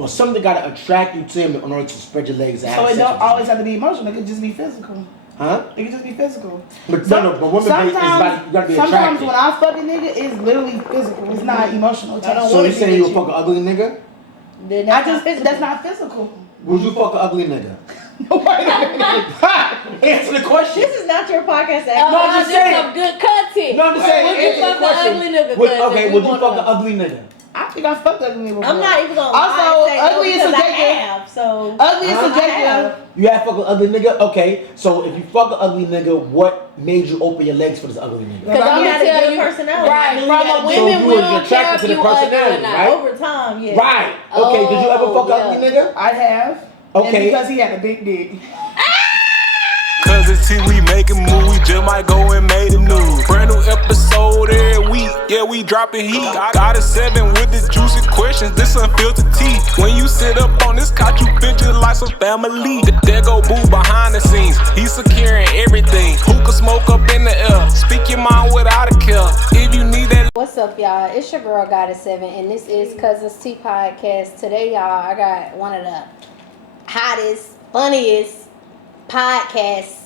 or something gotta attract you to him in order to spread your legs and So have it sex don't with him. always have to be emotional. It could just be physical. Huh? It could just be physical. But but women is like, you gotta be sometimes attracted. when I fuck a nigga, it's literally physical. It's not emotional. So you saying you would fuck an ugly nigga? That's not physical. Would you fuck an ugly nigga? Answer the question. This is not your podcast. No, I'm just saying. Some good content. No, I'm just saying. Would you fuck an ugly nigga? Okay, would you fuck an ugly nigga? I think I fucked ugly nigga before. I'm not even gonna also, lie. ugly is subjective. So ugly is subjective. You have fuck an ugly nigga? Okay, so if you fuck an ugly nigga, what made you open your legs for this ugly nigga? Because I'm gonna tell you, personality. right? From a So women, you we was don't care attracted if to the you ugly or personality, not. right? Over time, yeah. Right. Okay. Did you ever fuck an ugly nigga? I have. Okay. And because he had a big dick. Cuzn T, we making moves, we just might go and make the news. Brand new episode every week, yeah, we dropping heat. Got a 7 with the juicy questions, this unfiltered tea. When you sit up on this couch, you been just like some family. There go boo behind the scenes, he's securing everything. Hookah smoke up in the air, speak your mind without a care. If you need that. What's up, y'all? It's your girl, Goddess7, and this is Cuzn T Podcast. Today, y'all, I got one of the hottest, funniest podcast,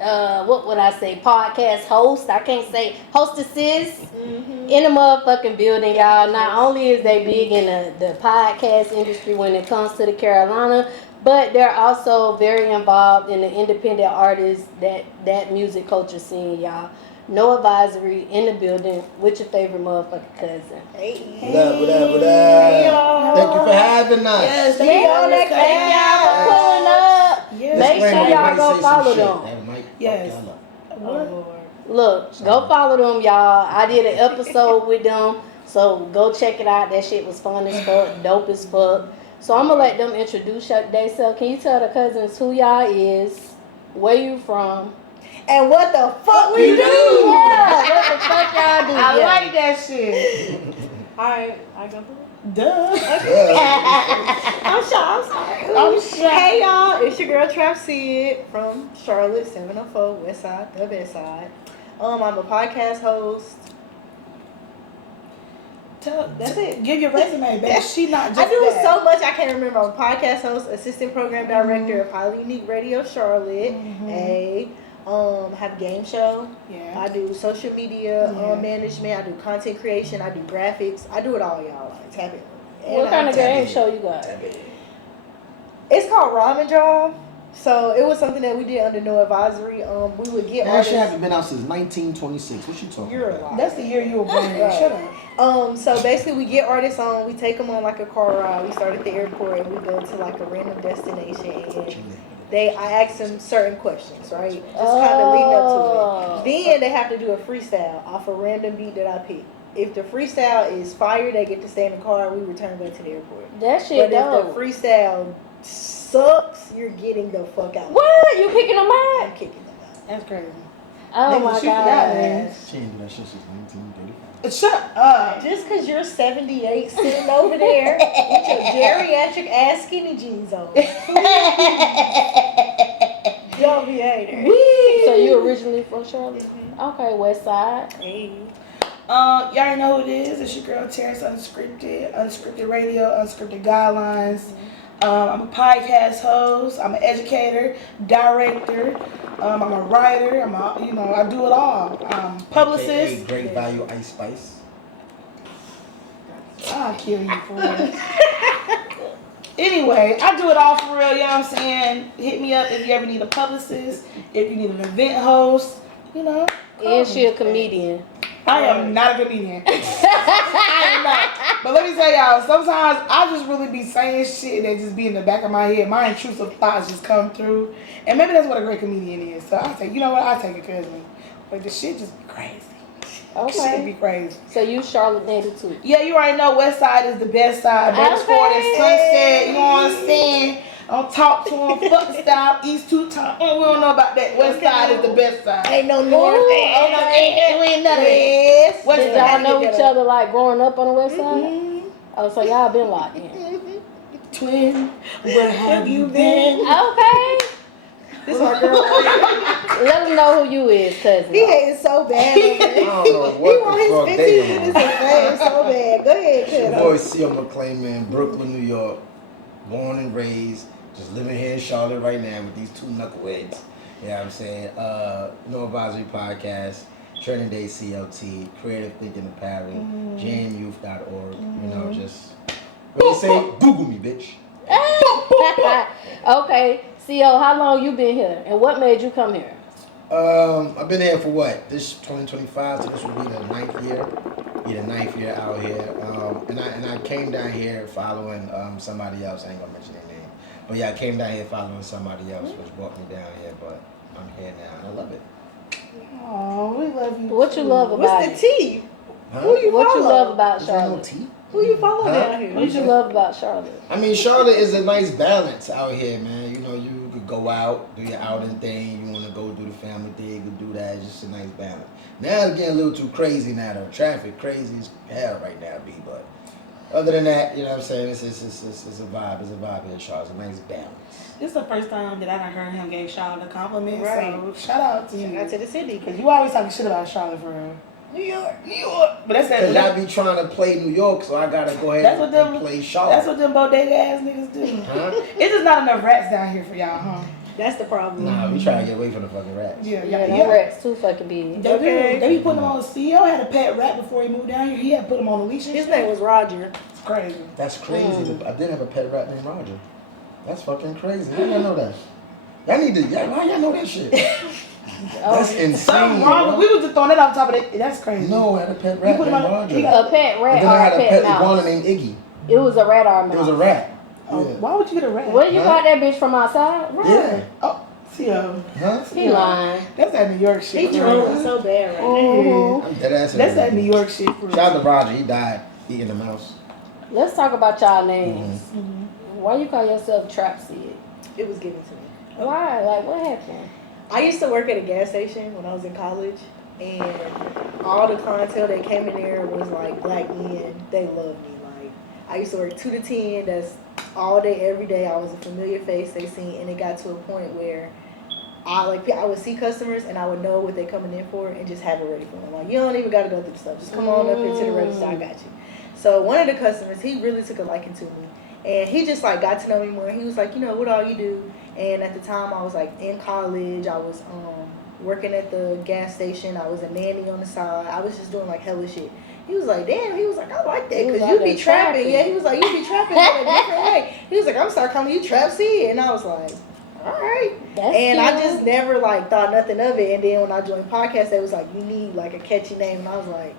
what would I say, podcast host, I can't say hostesses in the motherfucking building, y'all. Not only is they big in the podcast industry when it comes to the Carolina, but they're also very involved in the independent artists, that music culture scene, y'all. No advisory in the building with your favorite motherfucking cousin. What up, what up, what up? Thank you for having us. Yes, thank y'all for pulling up. Yes. Make sure y'all go follow them. Yes. Look, go follow them, y'all. I did an episode with them, so go check it out. That shit was fun as fuck, dope as fuck. So I'm gonna let them introduce themselves. Can you tell the cousins who y'all is, where you from, and what the fuck we do? Yeah, what the fuck y'all do? I like that shit. Alright, I go. Duh. I'm sorry. Hey y'all, it's your girl Trap Sid from Charlotte 704 West Side, the best side. I'm a podcast host. That's it. Give your resume, baby. She not just I do that. so much I can't remember. I'm a podcast host, assistant program director of Highly Unique Radio Charlotte. Have a game show. Yeah. I do social media management. I do content creation. I do graphics. I do it all, y'all. Like, tap it. What kind of game show you got? It's called Ramen Draw. So it was something that we did under no advisory. We would get That artists. shit haven't been out since 1926. What you talking You're about? alive. That's the year you were born. Shut up. So basically we get artists on, we take them on like a car ride. We start at the airport and we go to like a random destination and I ask them certain questions, right? Just kind of leading up to it. Then they have to do a freestyle off a random beat that I pick. If the freestyle is fire, they get to stay in the car and we return back to the airport. That shit But dope. if the freestyle sucks, you're getting the fuck out. What? You picking them out? I'm kicking them out. That's crazy. Oh my She forgot that. god. She ain't do that shit since 1935. Shut up. Just because you're 78 sitting over there with your geriatric ass skinny jeans on. Don't be a hater. So you originally from Charlotte? Okay, West Side. Hey. Y'all already know who it is. It's your girl Terrence Unscripted Radio, Unscripted Guidelines. I'm a podcast host. I'm an educator, director. I'm a writer. I do it all. Publicist. Great value Ice Spice. I'll kill you for it. Anyway, I do it all for real. You know what I'm saying? Hit me up if you ever need a publicist, if you need an event host. And she a comedian. I am not a comedian. I am not. But let me tell y'all, sometimes I just really be saying shit that just be in the back of my head. My intrusive thoughts just come through. And maybe that's what a great comedian is. So I take, I take a cousin. But the shit just be crazy. Okay. Shit be crazy. So you Charlotte native too? Yeah, you already know West Side is the best side. Best for the sunset. You know what I'm saying? Don't talk to them. Fuck the style. East 2 times. We don't know about that. West Side is the best side. Ain't no north. Ain't none of that. Did y'all know each other like growing up on the West Side? Oh, so y'all been locked in. Twin, where have you been? Okay. This is our girl. Let them know who you is, cousin. He hating so bad. I don't know He what want the fuck his they 15 on. minutes of fame so bad. Go ahead, Your cousin. boy C.O. McClain, man, Brooklyn, New York, born and raised, just living here in Charlotte right now with these two knuckleheads. You know what I'm saying? No Advisory Podcast, Training Day CLT, Creative Thinking Apparel, jammyouth.org. You know, just what they say, Google me, bitch. Okay, CO, how long you been here, and what made you come here? I've been here for what? This 2025, so this will be the 9th year. Be the 9th year out here. And I came down here following somebody else. I ain't gonna mention their name, but yeah, I came down here following somebody else, which brought me down here. But I'm here now, and I love it. Oh, we love you. What you love about What's the it? tea? Huh? Who you What you follow? love about Is there no Charlotte? tea? Who you follow Huh? down here? What you love about Charlotte? I mean, Charlotte is a nice balance out here, man. You know, you could go out, do your outing thing. You want to go do the family thing, you could do that. It's just a nice balance. Now it's getting a little too crazy now, though. Traffic crazy as hell right now, B. But other than that, you know what I'm saying? It's a vibe. It's a vibe here in Charlotte. It's a nice balance. This is the first time that I done heard him give Charlotte a compliment. Right. So shout out to Shout you. out to the city. Because you always talking shit about Charlotte for real. New York. New York. But that's Because that. I be trying to play New York, so I got to go ahead That's what them. and play Charlotte. That's what them bodega ass niggas do. Huh? It's just not enough rats down here for y'all, huh? That's the problem. Nah, we try to get away from the fucking rats. Yeah, Yeah, yeah. them rats too fucking big. They, Okay. they be putting him on. CEO had a pet rat before he moved down here. He had to put him on a leash. and His shit. name was Roger. It's crazy. That's crazy. I did have a pet rat named Roger. That's fucking crazy. How y'all know that? Y'all need to. Why y'all know that shit? That's insane. Something wrong. bro. We was just throwing it on top of it. That's crazy. No, I had a pet You rat put him named on- Roger. he got- A pet rat And then or I had a a pet pet mouse? iguana named Iggy. It was a rat or a mouse. It was a rat. Oh, Yeah. why would you get a rat? Where you Huh? got that bitch from outside? Right. Yeah. Oh, CEO. Huh? He lying. That's that New York shit. He for trolling real. so bad right now. Mhm. I'm dead ass. That's that New York shit for real. Shout out to Roger. He died eating a mouse. Let's talk about y'all names. Mm-hmm. Why you call yourself Trap Seed? It was given to me. Why? Like, what happened? I used to work at a gas station when I was in college, and all the clientele that came in there was like black men. They loved me. Like, I used to work 2 to 10. That's all day, every day. I was a familiar face they seen, and it got to a point where I would see customers and I would know what they're coming in for and just have it ready for them. Like, you don't even got to go through the stuff. Just come on up here to the register. I got you. So one of the customers, he really took a liking to me. And he just like got to know me more. He was like, you know, what all you do? And at the time I was like in college. I was working at the gas station. I was a nanny on the side. I was just doing like hella shit. He was like, damn. He was like, I like that He was because out you be there trapping. trapping. Yeah, he was like, you be trapping in a different way. He was like, I'm start calling you Trap C. And I was like, all right. That's And I cute. just never like thought nothing of it. And then when I joined podcast, they was like, you need like a catchy name. And I was like,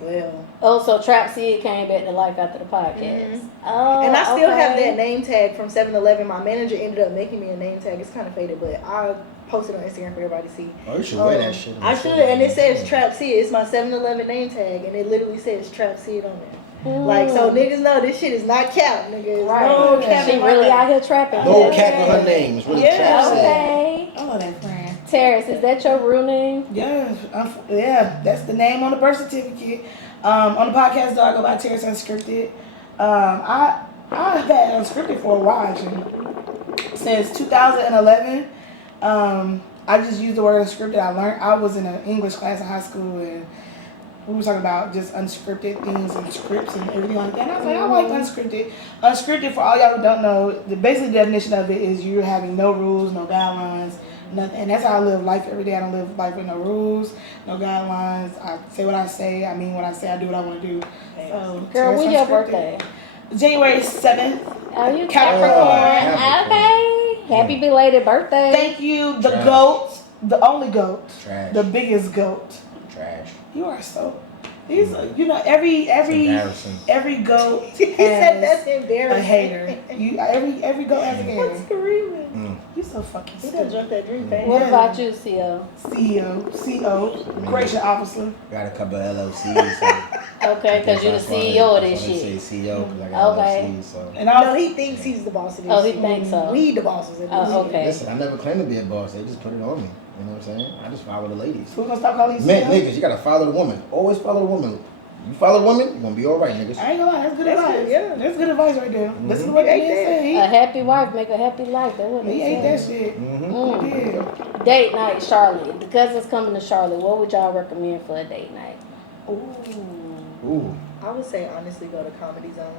well. Oh, so Trap Seed came back to life after the podcast. Mhm. Oh, And I still have okay. that name tag from 7-Eleven. My manager ended up making me a name tag. It's kind of faded, but I posted on Instagram for everybody to see. Oh, you should wear that shit. I should, and it says Trap Seed. It's my 7-Eleven name tag, and it literally says Trap Seed on there. Like, so niggas know this shit is not cap, nigga. It's Right. no cap. She in my really name. out here trapping. No Okay. cap on her name. It's really Yeah. Trap Seed. Okay. I love that friend. Terrace, is that your real name? Yeah, yeah, that's the name on the birth certificate. On the podcast, though, I go by Terrace Unscripted. I've had Unscripted for a while, actually. Since 2011. I just used the word unscripted. I was in an English class in high school, and we were talking about just unscripted things and scripts and everything like that. And I was like, I like unscripted. Unscripted, for all y'all who don't know, basically the definition of it is you're having no rules, no guidelines, nothing. And that's how I live life every day. I don't live life with no rules, no guidelines. I say what I say. I mean what I say. I do what I want to do. So, Girl, when your Unscripted. birthday? January 7th. Oh, you Capricorn. Capricorn. Okay. Happy belated birthday. Thank you, the Trash. goat, the only goat, Trash. the biggest goat. Trash. You are so. These, you know, every Embarrassing. goat He said that's has embarrassing. a hater. You every goat has a I'm hater. screaming. You so fucking He done stupid. drunk that drink fast. What Yeah. about you, CO? CEO, creation officer. Got a couple of LLCs. So Okay, because you're the CEO of this They shit. say CEO because I got Okay. LLCs. So. And I No, was, he thinks he's the boss of this. Oh, he shit. thinks so. We the bosses of this. Oh, shit. okay. Listen, I never claimed to be a boss. They just put it on me. You know what I'm saying? I just follow the ladies. we're gonna stop calling you Men, CEO. niggas, you gotta follow the woman. Always follow the woman. You follow women, you're gonna be all right, niggas. I ain't gonna lie, that's good That's advice. good, yeah. That's good advice right there. Mm-hmm. Listen to what the man A said. happy wife make a happy life. That's what He they ate that say. shit. Mm-hmm. He did. Date night, Charlotte. If the cousins coming to Charlotte, what would y'all recommend for a date night? Ooh. I would say honestly go to Comedy Zone,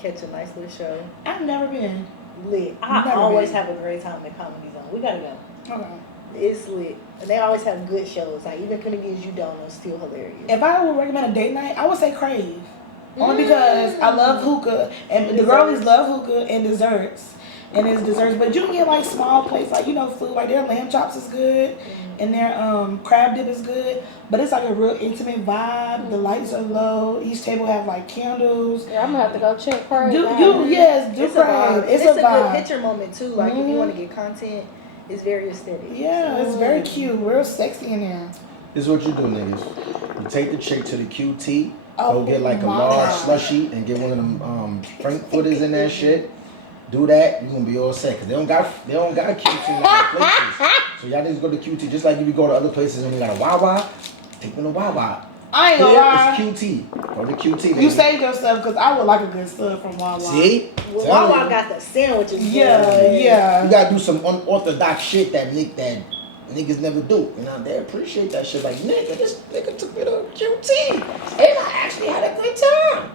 catch a nice little show. I've never been. Lit. I Never always been. have a great time at Comedy Zone. We gotta go. Okay. It's lit. And they always have good shows. Like even comedians you don't know still hilarious. If I would recommend a date night, I would say Crave. Only because I love hookah and the girlies love hookah and desserts. And it's desserts, but you can get like small plates, like food. Like their lamb chops is good, and their crab dip is good. But it's like a real intimate vibe. The lights are low. Each table have like candles. Yeah, I'm gonna have to go check Crave. Do out. do It's a vibe. Crave. It's It's a a good vibe. picture moment too. Like if you want to get content, it's very aesthetic. Yeah, it's very cute, real sexy in there. This is what you do, niggas. You take the chick to the QT, Oh, go get like a my large God. slushy and get one of them frankfurters in that shit. Do that, you're gonna be all set. Cause they don't got a QT in other places. So y'all niggas go to QT just like if you go to other places and we got a Wawa, take them to Wawa. I ain't gonna Here lie. is QT. Go to QT. You nigga. saved yourself because I would like a good sub from Wawa. See? Well, Tell Wawa you. got the sandwiches. Yeah, good. You yeah. gotta do some unorthodox shit that niggas never do. You know, they appreciate that shit. Like, nigga, this nigga took me to QT. And I actually had a good time.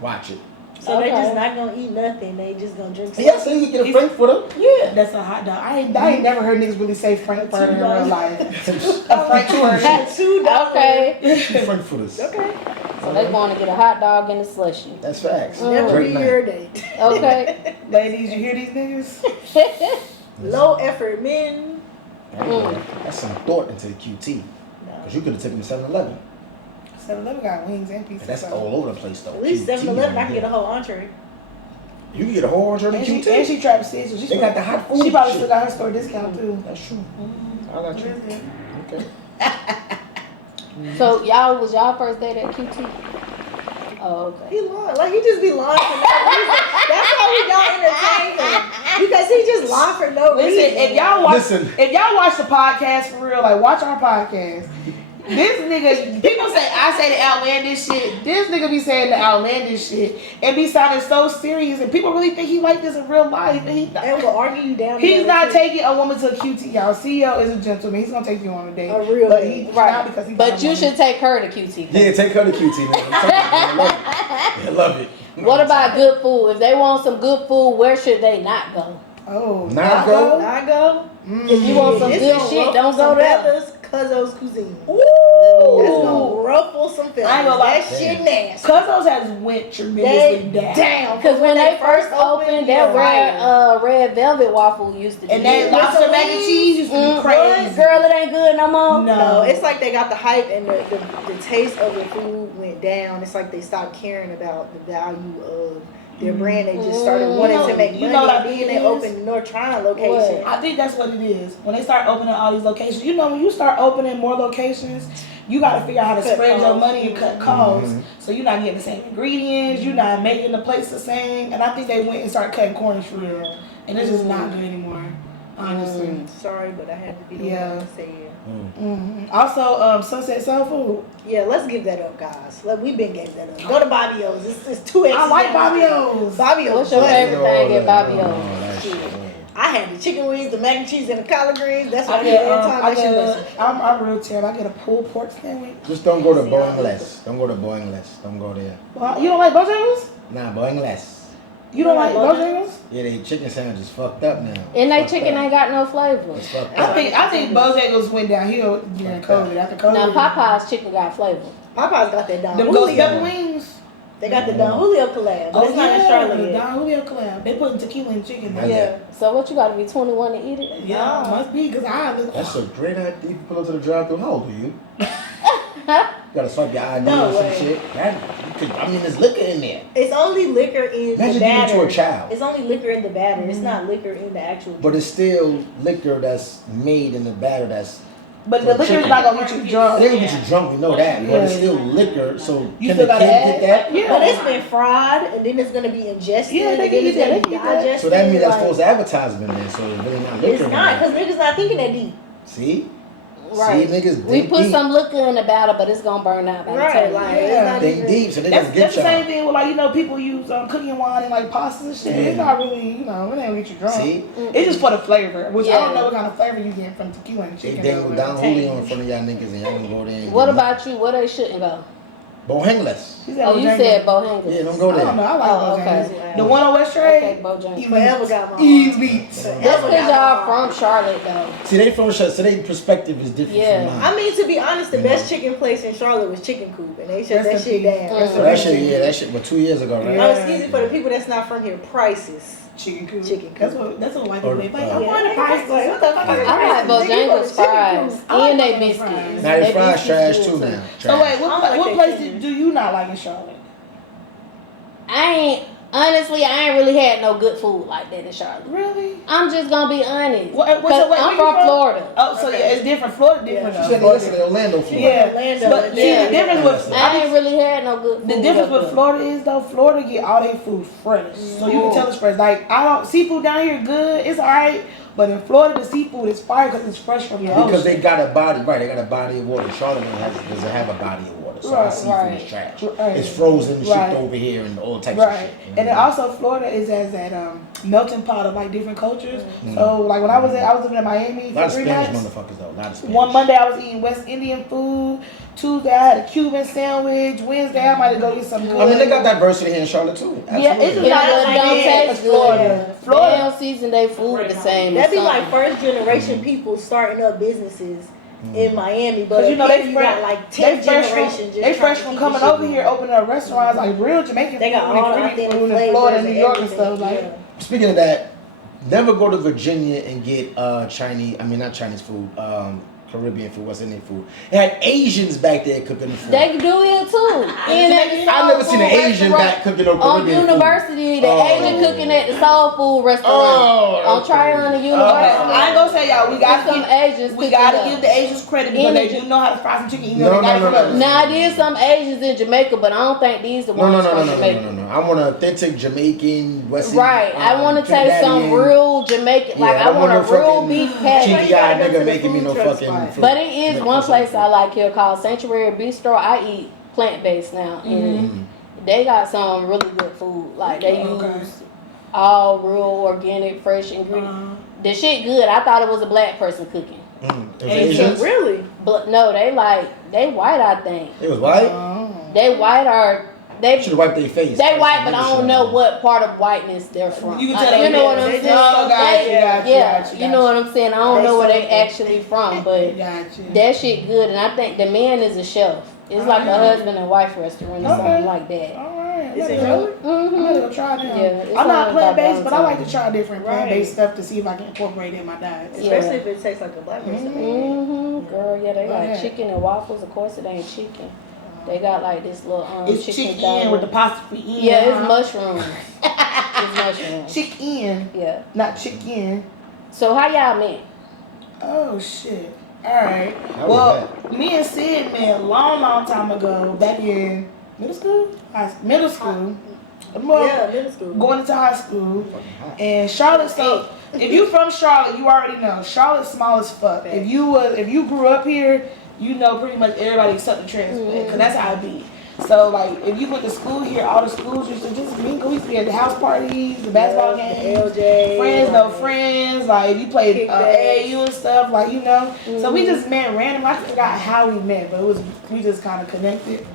Watch it. So they Okay. just not gonna eat nothing. They just gonna drink. Yeah, so you can get a frankfurter. Yeah. That's a hot dog. I ain't never heard niggas really say Frankfurter in real life. A A Frankfurter. $2. Okay. Frankfurters. Okay. So they going to get a hot dog and a slushy. That's facts. Never Great be night. your date. Okay. Ladies, you hear these niggas? Low effort men. That's some thought into the QT. No. Because you could have taken the 7-Eleven. 7-Eleven got wings and pizza. And that's so. all over the place, though. At least QT, 7-Eleven, I man. can get a whole entree. You can get a whole entree in And QT. she tried to see it, so she They got the hot food. She probably shit. still got her store discount too. That's true. I got you. Okay. So was y'all first date at QT? Oh, okay. He lied. Like, he just be lying for no reason. That's how we don't entertain him. Because he just lied for no reason. Listen, Listen. if y'all watch the podcast for real, like watch our podcast. This nigga, people say I say the outlandish shit. This nigga be saying the outlandish shit and be sounding so serious, and people really think he like this in real life, and he And will argue you down. he's together, not too. taking a woman to a QT. Y'all, CEO is a gentleman. He's gonna take you on a date. A real but date. he, Right. not because he But you should take her to QT. Yeah, take her to QT, man. I love it. I love it. What about good food? If they want some good food, where should they not go? Oh, Not go? I go. If you want some This good gonna shit, ruffle don't go some there. feathers, Cuz's Cuzn. Ooh. That's gonna ruffle some feathers. I ain't gonna lie. That shit nasty. Cuzz has went tremendously They down. Because when they first opened, that red velvet waffle used to be And that good. lobster some mac and wings? cheese used to be crazy. Girl, it ain't good no more. No, it's like they got the hype and the taste of the food went down. It's like they stopped caring about the value of their brand. They just started wanting to make money. You know what I and think then it they is? opened the North Tryon location. I think that's what it is. When they start opening all these locations, when you start opening more locations, you got to figure out how to Cut spread your costs. money and cut costs. So you're not getting the same ingredients, you're not making the place the same. And I think they went and started cutting corners for real. And it's just not good anymore, honestly. Sorry, but I had to be the Yeah. one to say it. Also, Sunset Soul Food. Yeah, let's give that up, guys. Like, we've been giving that up. Go to Bobby O's. It's 2X. I like Bobby O's. Bobby O's. What's your busted. favorite thing at Bobby Oh, O's? that shit. I had the chicken wings, the mac and cheese, and the collard greens. That's what I I get, get every time. I That shit get busted. I'm real terrible. I get a pulled pork sandwich. Just don't go to Boingless. Don't go to Boingless. Don't go there. Well, you don't like Bojangles? Nah, Boingless. You don't like Bojangles? Bojangles? Yeah, they chicken sandwich is fucked up now. And they Fucked chicken up. ain't got no flavor. It's fucked I up. think Bojangles went downhill during COVID. After COVID. Now Popeye's chicken got flavor. Popeye's got that Don Them ghost Julio. pepper wings. They got the Don Julio collab, but it's not in Charlotte yet. Don Julio collab. They putting tequila in chicken now. Yeah. Yeah. So what you gotta be 21 to eat it? Yeah, must be because That's a great idea. You can pull up to the drive-thru. How old are you? You gotta swipe your ID No or some way. shit. There's liquor in there. It's only liquor in Imagine the giving batter. it to a child. It's only liquor in the batter. It's not liquor in the actual. But it's still liquor that's made in the batter that's... But the liquor's not gonna get you drunk. They don't get you drunk, we know that. But it's Yeah. still liquor, so You can still the gotta kid add- get that? Yeah. But it's been fried, and then it's gonna be ingested. Yeah, they and can then eat it's that, gonna they be can eat that. digested. So that means that's like, false advertisement then, so it's really not liquor. It's in not, there. because niggas not thinking that deep. See? Right. See, niggas We dig put deep. some liquor in the battle, but it's gonna burn out. By the Right, time. like Yeah. it's not Dig even. deep, so they That's just the get same y'all. thing with like, you know, people use cooking wine and like pastas and shit. It's Yeah. not really, you know, it ain't get you drunk. See, It's just for the flavor, which I Yeah. don't know what kind of flavor you get from tequila and they chicken. dangle or down whatever. Julio in front of y'all niggas, and y'all gonna go there. And What get about you? Where they shouldn't go? Bohangless? She said Oh, you Bojangles. said Bojangles. Yeah, don't go I don't know. there. I like Oh, Bojangles. okay. The one on West Okay, Trade. Bojangles. Forever got my Elite. That's because y'all from Charlotte, though. See, they from Charlotte, so their perspective is different Yeah. from mine. I mean, to be honest, the best chicken place in Charlotte was Chicken Coop, and they shut Rest that in shit peace. down. Mm. So that shit, yeah, that shit. But 2 years ago, right? Yeah. Oh, excuse me, for the people that's not from here, prices. Chicken coop. Chicken That's coop. what white Or, people like. uh, I want a price. Like, what the fuck is I like price? Bojangles fries I like and they Bojangles biscuits. fries. Now they They fries biscuits trash good, too now. So Trash. wait, I don't like what that place chicken. do you not like in Charlotte? I ain't really had no good food like that in Charlotte. Really? I'm just gonna be honest. What, Cause I'm from Florida. Oh, so yeah, it's different. Florida different. Yeah. She though. said yesterday, Orlando, Florida. Yeah, Orlando, but see yeah. the difference with I ain't really had no good food. the difference up with there. Florida is though Florida get all their food fresh, so you can tell it's fresh. Like I don't seafood down here good, it's alright, but in Florida the seafood is fire because it's fresh from the Because ocean. they got a body, right? They got a body of water. Charlotte doesn't have a body of water, so our Right, seafood right. is trash. Right. It's frozen, shipped Right. over here, and all types Right, of shit. and then also Florida is as that melting pot of like different cultures. So like when I was living in Miami a for lot of 3 Spanish months. motherfuckers though. A lot of Spanish. One Monday I was eating West Indian food. Tuesday I had a Cuban sandwich. Wednesday I might go get some good. I mean, they got diversity here in Charlotte too. Yeah, it's Absolutely. not Yeah, just but it like don't it taste is good. Florida. They Florida. don't season their food the same. That'd be or like something. first generation people starting up businesses in Miami, but Cause you know here they you fresh, got like they 10 fresh generations. from, just they trying fresh to from keep coming the shit over here, going. opening up restaurants like real Jamaican They got food all and the Caribbean authentic food in flavors Florida and New York and everything, stuff. Like, yeah. Speaking of that, never go to Virginia and get Chinese. I mean, not Chinese food. Caribbean food. What's in their food? It had Asians back there cooking the food. They do it too. And at the I've never soul seen an food Asian restaurant back cooking no on Caribbean food. University, the Oh. Asian cooking at the soul food restaurant on Tryon okay, University. I ain't gonna say y'all. We Got gotta some give, Asians. we cooking gotta up. give the Asians credit because they do know how to fry some chicken. You know No, they got no, it from no, us. no. Now I did some Asians in Jamaica, but I don't think these the No, ones no, no, from no, no, Jamaica. no, no, no. I want an authentic Jamaican, West Right, I want to taste some Trinidadian. real Jamaican. Like Yeah, I want a no real fucking beef patty. cheeky gotta eyed go to nigga the making me food no truck fucking spot. food. But it is one place I like here called Sanctuary Bistro. I eat plant-based now, and they got some really good food. Like they use all real organic, fresh ingredients. The shit good. I thought it was a black person cooking, It was Asians. Really? but no, they white. I think It was white. they white or they Should have wiped their face. they white, but I don't know what part of whiteness they're from. You can tell you know what I'm they saying? just- Oh, got you, Yeah, got you, you know what I'm saying. I don't They know where they something. actually from, but Gotcha. that shit good, and I think the man is a chef. It's like a husband and wife restaurant or something like that. All right. Is it I'm really? gonna go try them. Yeah, it's I'm not on plant based, about but I like to Valentine's. try different Right. plant based stuff to see if I can incorporate it in my diet. Yeah. Especially if it tastes like a black person. Girl, yeah, they got Yeah. chicken and waffles. Of course, it ain't chicken. They got like this little It's chicken chicken dog. with the apostrophe in. Yeah, it's huh? mushrooms. It's mushrooms. Chicken, Yeah. not chicken. So how y'all met? Oh shit. Alright. How was Well, me and Sid met a long time ago, back in middle school? Middle school. Well, Yeah, middle school. going into high school. And Charlotte, so if you from Charlotte, you already know. Charlotte's small as fuck. If you grew up here, you know pretty much everybody except the transplant, because that's how it be. So like if you went to school here, all the schools used to just mingle. We used to be at the house parties, the basketball games, LJ. friends, no friends. Like if you played Kickbacks. AAU and stuff, like you know. So we just met random. I forgot how we met, but we just kind of connected,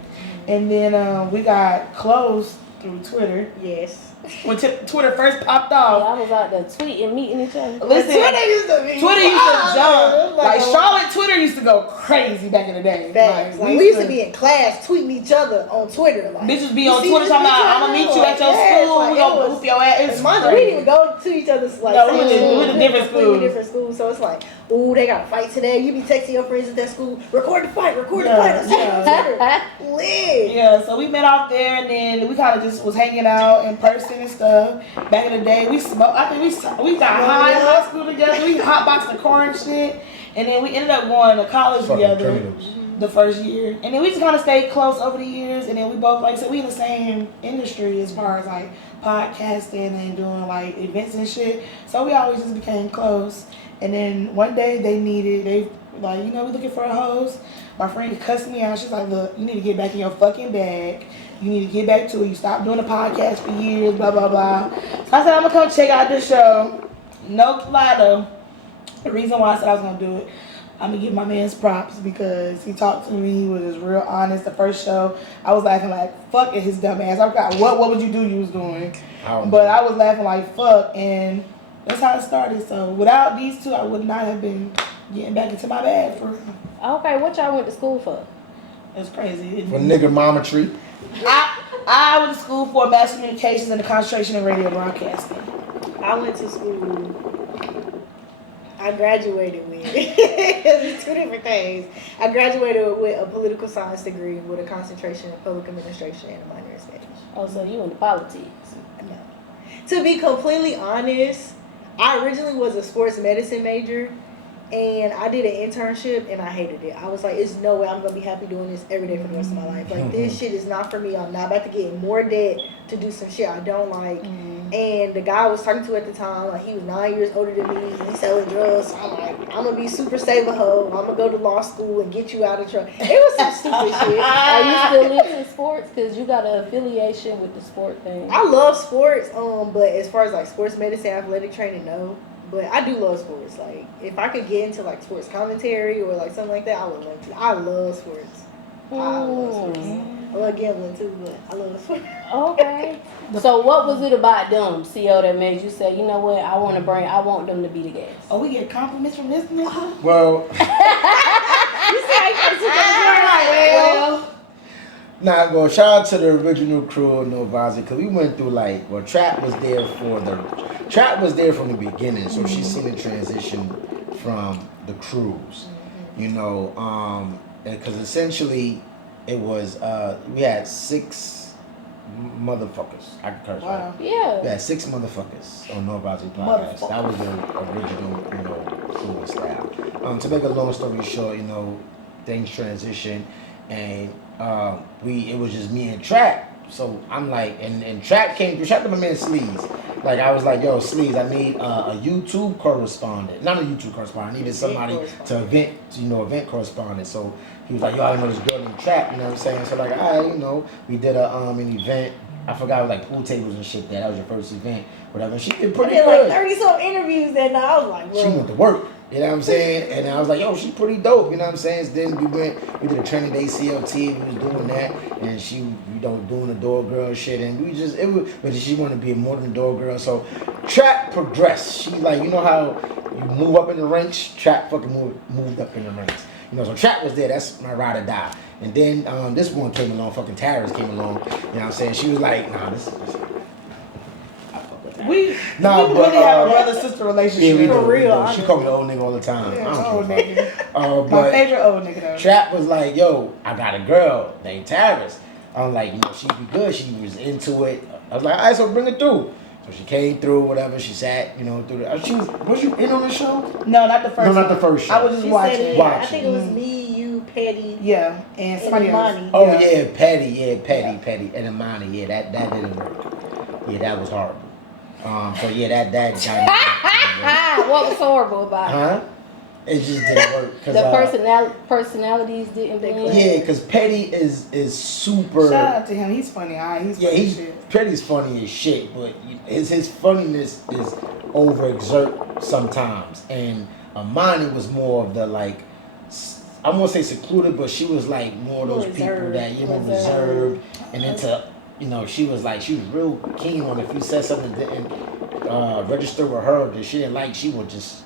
and then we got close through Twitter. Yes. When Twitter first popped Y'all off. was out there tweeting, meeting each other. Listen, Twitter used to be Twitter used to jump. Like oh, Charlotte, Twitter used to go crazy back in the day. facts. Like, we used to be in class tweeting each other on Twitter. Like, Bitches be you on see Twitter this talking about, picture? I'm gonna meet you at your Yes, school, like, we it gonna was- whoop your ass. It's And mind you, we crazy. didn't even go to each other's like. No, we went schools. to different schools. Different schools. So it's like, ooh, they got a fight today. You be texting your friends at that school. Record the fight. Record the Yeah, fight. Let's see it on Twitter. Lit. Yeah, so we met out there, and then we kind of just was hanging out in person and stuff. Back in the day, we smoked. I think we got high in high school together. We hotboxed the car and shit, and then we ended up going to college Fucking together criminals. the first year, and then we just kind of stayed close over the years. And then we both, like I said, we in the same industry as far as like podcasting and doing like events and shit. So we always just became close. And then one day they Like, you know, we looking for a host. My friend cussed me out. She's like, look, you need to get back in your fucking bag. You need to get back to it. You stopped doing a podcast for years, blah, blah, blah. So I said, I'm going to come check out this show. No lie, though. The reason why I said I was going to do it, I'm going to give my man's props because he talked to me. He was just real honest. The first show, I was laughing like, fuck it, his dumb ass. I forgot, what would you do you was doing? But I was laughing like, fuck, and that's how it started. So without these two, I would not have been getting back into my bag for real. Okay, what y'all went to school for? It's crazy. For niggermometry. I went to school for mass communications and the concentration in radio broadcasting. I went to school. I graduated with it's two different things. I graduated with a political science degree with a concentration in public administration and a minor in Spanish. Oh, so you into politics? No. To be completely honest, I originally was a sports medicine major. And I did an internship and I hated it. I was like, there's no way I'm going to be happy doing this every day for the rest of my life. Like, this shit is not for me. I'm not about to get in more debt to do some shit I don't like. And the guy I was talking to at the time, like, he was 9 years older than me. He's selling drugs. So I'm like, I'm going to be super stable hoe. I'm going to go to law school and get you out of trouble. It was some stupid shit. Are you still into sports? Because you got an affiliation with the sport thing. I love sports, but as far as like sports medicine, athletic training, no. But I do love sports. Like, if I could get into like sports commentary or like something like that, I would love to. I love sports. I love sports. I love gambling too, but I love sports. Okay. So what was it about them, CO, that made you say, you know what, I want them to be the guests? Oh, we get compliments from this nigga? Well, You say well, shout out to the original crew of Novazi, because we went through Trap was there from the beginning, so she's seen the transition from the crews, you know, because essentially it was, we had 6 motherfuckers. I can curse, right? Yeah. We had 6 motherfuckers on Novazi podcast. That was the original, you know, crew and staff. To make a long story short, you know, things transitioned, and it was just me and Trap. So I'm like, and Trap came through. Shout out to my man Sleaze. Like, I was like, yo, Sleaze, I need a YouTube correspondent. Not a YouTube correspondent. I needed somebody to event correspondent. So he was like, yo, I know this girl named Trap. You know what I'm saying? So like, all right, you know, we did an event. I forgot, it was like pool tables and shit. That was your first event, whatever. And she did pretty did good. like 30-some interviews that night. I was like, bro. She went to work. You know what I'm saying? And I was like, yo, she's pretty dope. You know what I'm saying? So then we did a training day CLT. We was doing that. And she, you know, doing the door girl shit. And but she wanted to be more than a door girl. So Trap progressed. She like, you know how you move up in the ranks? Trap fucking moved up in the ranks. You know, so Trap was there. That's my ride or die. And then this one came along. Fucking Tara's came along. You know what I'm saying? She was like, nah, this We really have a brother-sister relationship. Yeah, we do. For real. She called me the old nigga all the time. Yeah, I don't old give a fuck. nigga. But My favorite old nigga though. Trap was like, yo, I got a girl named Taris. I'm like, you know, she'd be good. She was into it. I was like, all right, so bring it through. So she came through, whatever. She sat, you know, through the. Was you in on the show? No, not the first. No, not the first show. I was just She watching. said, Watching. I think it was me, you, Petty. Yeah, and somebody else. Imani. Oh yeah, Petty, and Imani. Yeah, that didn't work. Yeah, that was horrible. So yeah, that What was horrible about it? huh? It just didn't work. The personalities didn't blend. Yeah, because Petty is super. Shout out to him. He's funny. He's funny as shit. Petty's funny as shit, but his funniness is overexert sometimes. And Imani was more of the like, I won't say secluded, but she was like more of those people that reserved and into. You know, she was real keen on if you said something that didn't register with her that she didn't like, she would just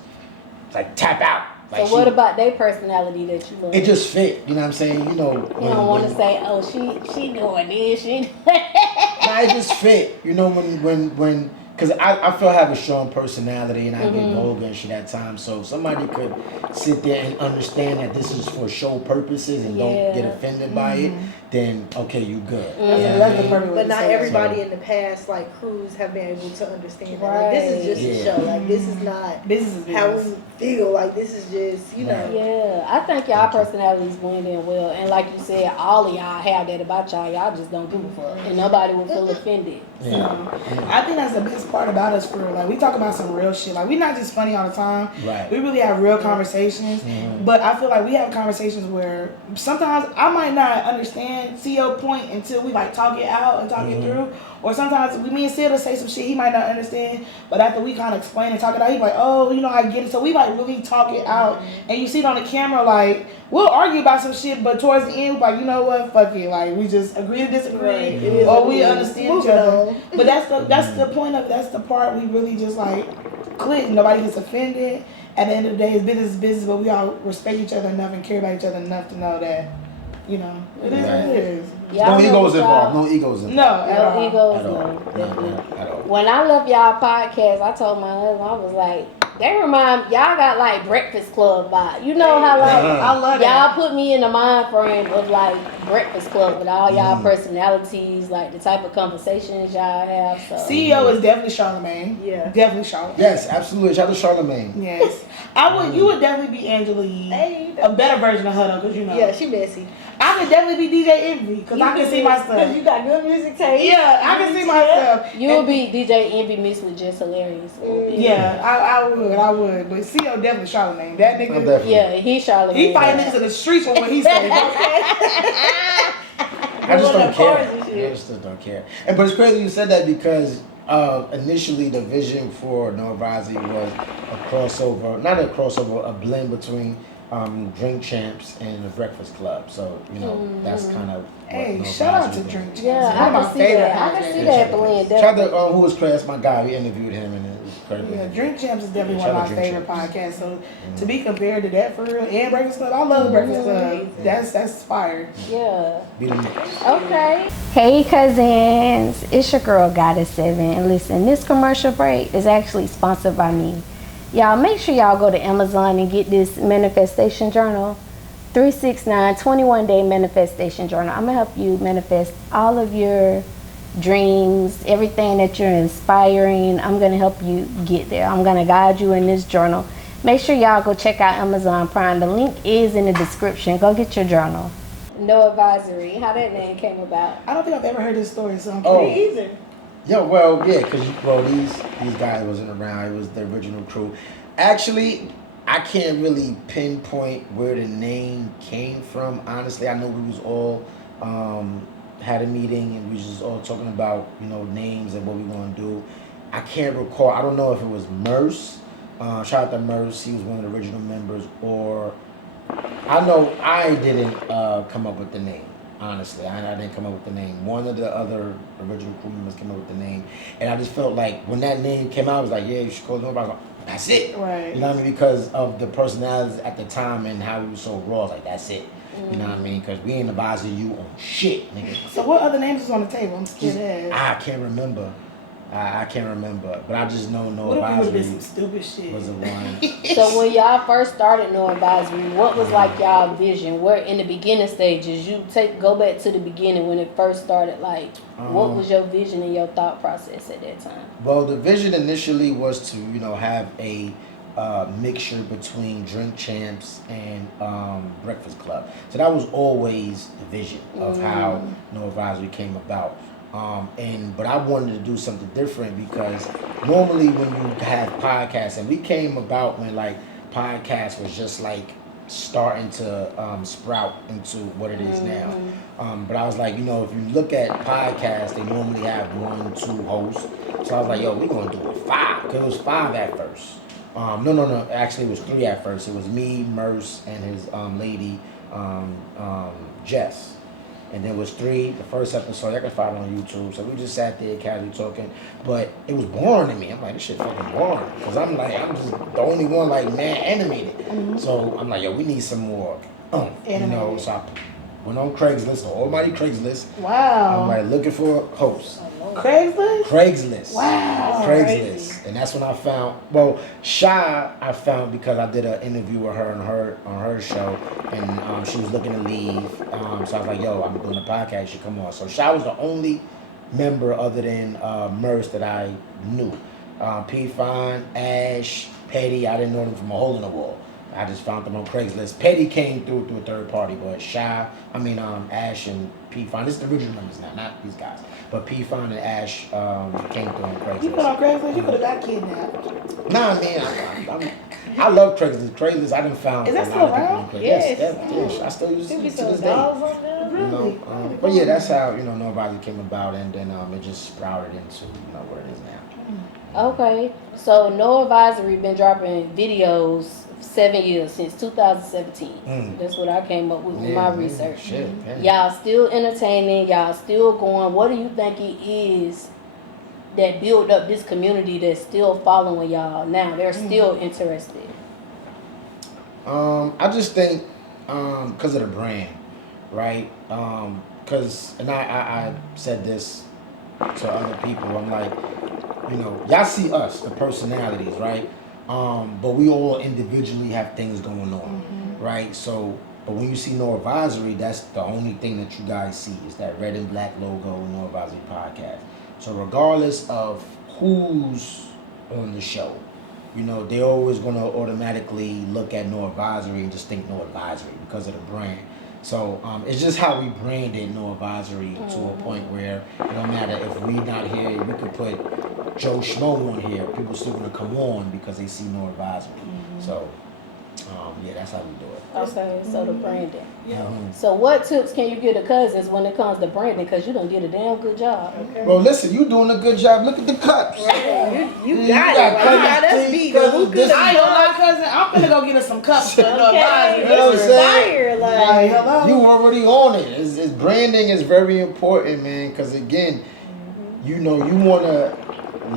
like tap out. Like, so what about their personality that you love? It just fit, you know what I'm saying? You know, you don't want to say, oh, she doing this, Nah, it just fit. You know, when because I feel I have a strong personality and I get vulgar and shit at times. So somebody could sit there and understand that this is for show purposes and don't get offended by it. then okay, you good. That's the perfect way But to not say it. everybody in the past, like crews, have been able to understand that. Like, this is just a show. Like, this is not Business is how business. we feel. Like, this is just, you know. Yeah, I think y'all personalities blend in well, and like you said, all of y'all have that about y'all. Y'all just don't give a fuck, and nobody will feel offended. Yeah. I think that's the best part about us, for real. Like, we talk about some real shit. Like, we not just funny all the time. Right. We really have real conversations. But I feel like we have conversations where sometimes I might not understand CEO point until we like talk it out and talk it through. Or sometimes me and Sid will say some shit he might not understand, but after we kind of explain and talk it out, he's like, oh, you know, I get it. So we like really talk it out, and you see it on the camera, like we'll argue about some shit, but towards the end, we're like, you know what, fuck it, like we just agree to disagree, or we understand each other. But that's the point of that's the part we really just like click. Nobody gets offended. At the end of the day, it's business, but we all respect each other enough and care about each other enough to know that, you know, it is what it is. No egos involved. No egos involved. No egos, At all. no, definitely. At all. When I left y'all podcast, I told my husband, I was like, they remind y'all got like Breakfast Club vibe. You know how like I love y'all put me in the mind frame of like Breakfast Club with all y'all personalities, like the type of conversations y'all have. So CEO is definitely Charlamagne. Yeah. Definitely Charlamagne. Yes, absolutely. Shout out to Charlamagne. Yes. You would definitely be Angela Yee. Hey, A better version of her though, because you know. Yeah, she messy. I could definitely be DJ Envy, because I can see my Because stuff. you got good music taste. Yeah, I can see my stuff. you would be DJ Envy mixed with Just Hilarious. Yeah, I would. But CEO definitely Charlamagne. That nigga, Definitely. Yeah, he's Charlamagne. he fighting into the streets with what he said. I just don't care. cars and shit. I just don't care. But it's crazy you said that because initially the vision for No Advisory was a blend between Drink Champs and the Breakfast Club. So, you know, that's kind of what Hey, No shout out Advisory to was. Drink Champs. Yeah, One I of my can see favorite that. I can podcasts. see that blend. Shout out Definitely. to who was Chris, my guy. We interviewed him and it was incredible. Yeah, Drink Champs is definitely Yeah, one of shout my out favorite Drink podcasts. So to be compared to that for real, and Breakfast Club, I love Breakfast Club. That's fire. Yeah. Be the mix. Okay. Hey, cousins. It's your girl, Goddess7. And listen, this commercial break is actually sponsored by me. Y'all, make sure y'all go to Amazon and get this manifestation journal. 369 21-day manifestation journal. I'm going to help you manifest all of your dreams, everything that you're inspiring. I'm going to help you get there. I'm going to guide you in this journal. Make sure y'all go check out Amazon Prime. The link is in the description. Go get your journal. No Advisory. How that name came about? I don't think I've ever heard this story, so I'm Oh. curious. Either. Yeah, well, yeah, because these guys wasn't around. It was the original crew. Actually, I can't really pinpoint where the name came from. Honestly, I know we was all had a meeting and we was just all talking about, you know, names and what we want to do. I can't recall. I don't know if it was Merce. Shout out to Merce. He was one of the original members. Or I know I didn't come up with the name. Honestly, I didn't come up with the name. One of the other original crew members came up with the name, and I just felt like when that name came out, I was like, yeah, you should call it. I was like, that's it. Right. You know what I mean? Because of the personalities at the time and how we were so raw. I was like, that's it. You know what I mean? Because we ain't advising you on shit, nigga. So what other names is on the table? I'm scared to ask. I can't remember. I can't remember, but I just know No What if it would have been Advisory some stupid shit? was the one. So when y'all first started No Advisory, what was like y'all vision? Where in the beginning stages, go back to the beginning when it first started, like what was your vision and your thought process at that time? Well, the vision initially was to, you know, have a mixture between Drink Champs and Breakfast Club. So that was always the vision of how No Advisory came about. But I wanted to do something different because normally when you have podcasts, and we came about when like podcasts was just like starting to sprout into what it is now. But I was like, you know, if you look at podcasts, they normally have 1, 2 hosts. So I was like, yo, we're gonna do it 5, because it was 5 at first. No. Actually, it was 3 at first. It was me, Merce, and his lady, Jess. And there was 3. The first episode, I can find it on YouTube. So we just sat there casually talking. But it was boring to me. I'm like, this shit fucking boring. Because I'm just the only one like mad animated. So I'm like, yo, we need some more. You know, so I went on Craigslist, the almighty Craigslist. Wow. I'm like looking for a host. Craigslist? Wow. Craigslist. Crazy. And that's when I found, well, Shy I found because I did an interview with her on her show, and she was looking to leave. So I was like, yo, I'm doing a podcast, you should come on. So Shy was the only member other than Merce that I knew. P. Fine, Ash, Petty, I didn't know them from a hole in the wall. I just found them on Craigslist. Petty came through a third party, but Ash and P. Fine, this is the original members now, not these guys. But P. Fine and Ash came through on Craigslist. You put on Craigslist, you could have got kidnapped. Nah, man, I love Craigslist. Craigslist, I done found Is that a still lot of people on around? Craigslist. Yes. Yes, I still use Still be it to selling this day. dolls on there. You know, but yeah, that's how Nobody came about, and then it just sprouted into what it is now. Okay, so No Advisory been dropping videos 7 years, since 2017. That's what I came up with my research. Shit, Y'all still entertaining, y'all still going. What do you think it is that build up this community that's still following y'all now? They're still interested. I just think because of the brand, right? Because I said this to other people. I'm like, y'all see us, the personalities, right? But we all individually have things going on, right? So, but when you see No Advisory, that's the only thing that you guys see is that red and black logo, No Advisory Podcast. So regardless of who's on the show, they're always going to automatically look at No Advisory and just think No Advisory because of the brand. So it's just how we branded No Advisory to a point where it don't matter if we not here, we could put Joe Schmo on here. People still gonna come on because they see No Advisory. So yeah, that's how we do it. Okay, so the branding. Yeah. So what tips can you give to Cuzns when it comes to branding? Because you done did a damn good job. Okay. Well, listen, you doing a good job. Look at the cups. Yeah, you Yeah, got it. Like, you got us Cuzn beat. Cuzn Who this- could I ain't gonna lie, cousin. I'm finna go get us some cups for No Advisory. You know what I'm saying? Fire, Like, like. hello. You already on it. It's branding is very important, man. Because again, you want to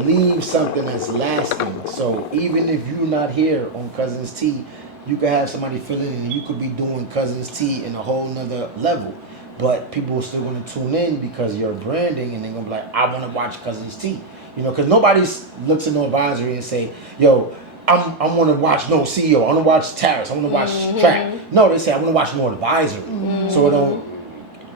leave something that's lasting. So even if you're not here on Cuzns Tea, you could have somebody fill in, and you could be doing Cuzns Tea in a whole nother level. But people are still going to tune in because you're branding, and they're going to be like, I want to watch Cuzns Tea. Because nobody looks at No Advisory and say, yo, I'm going to watch No CEO. I want to watch Terrace. I want to watch Trap. No, they say, I want to watch No Advisory. So it don't.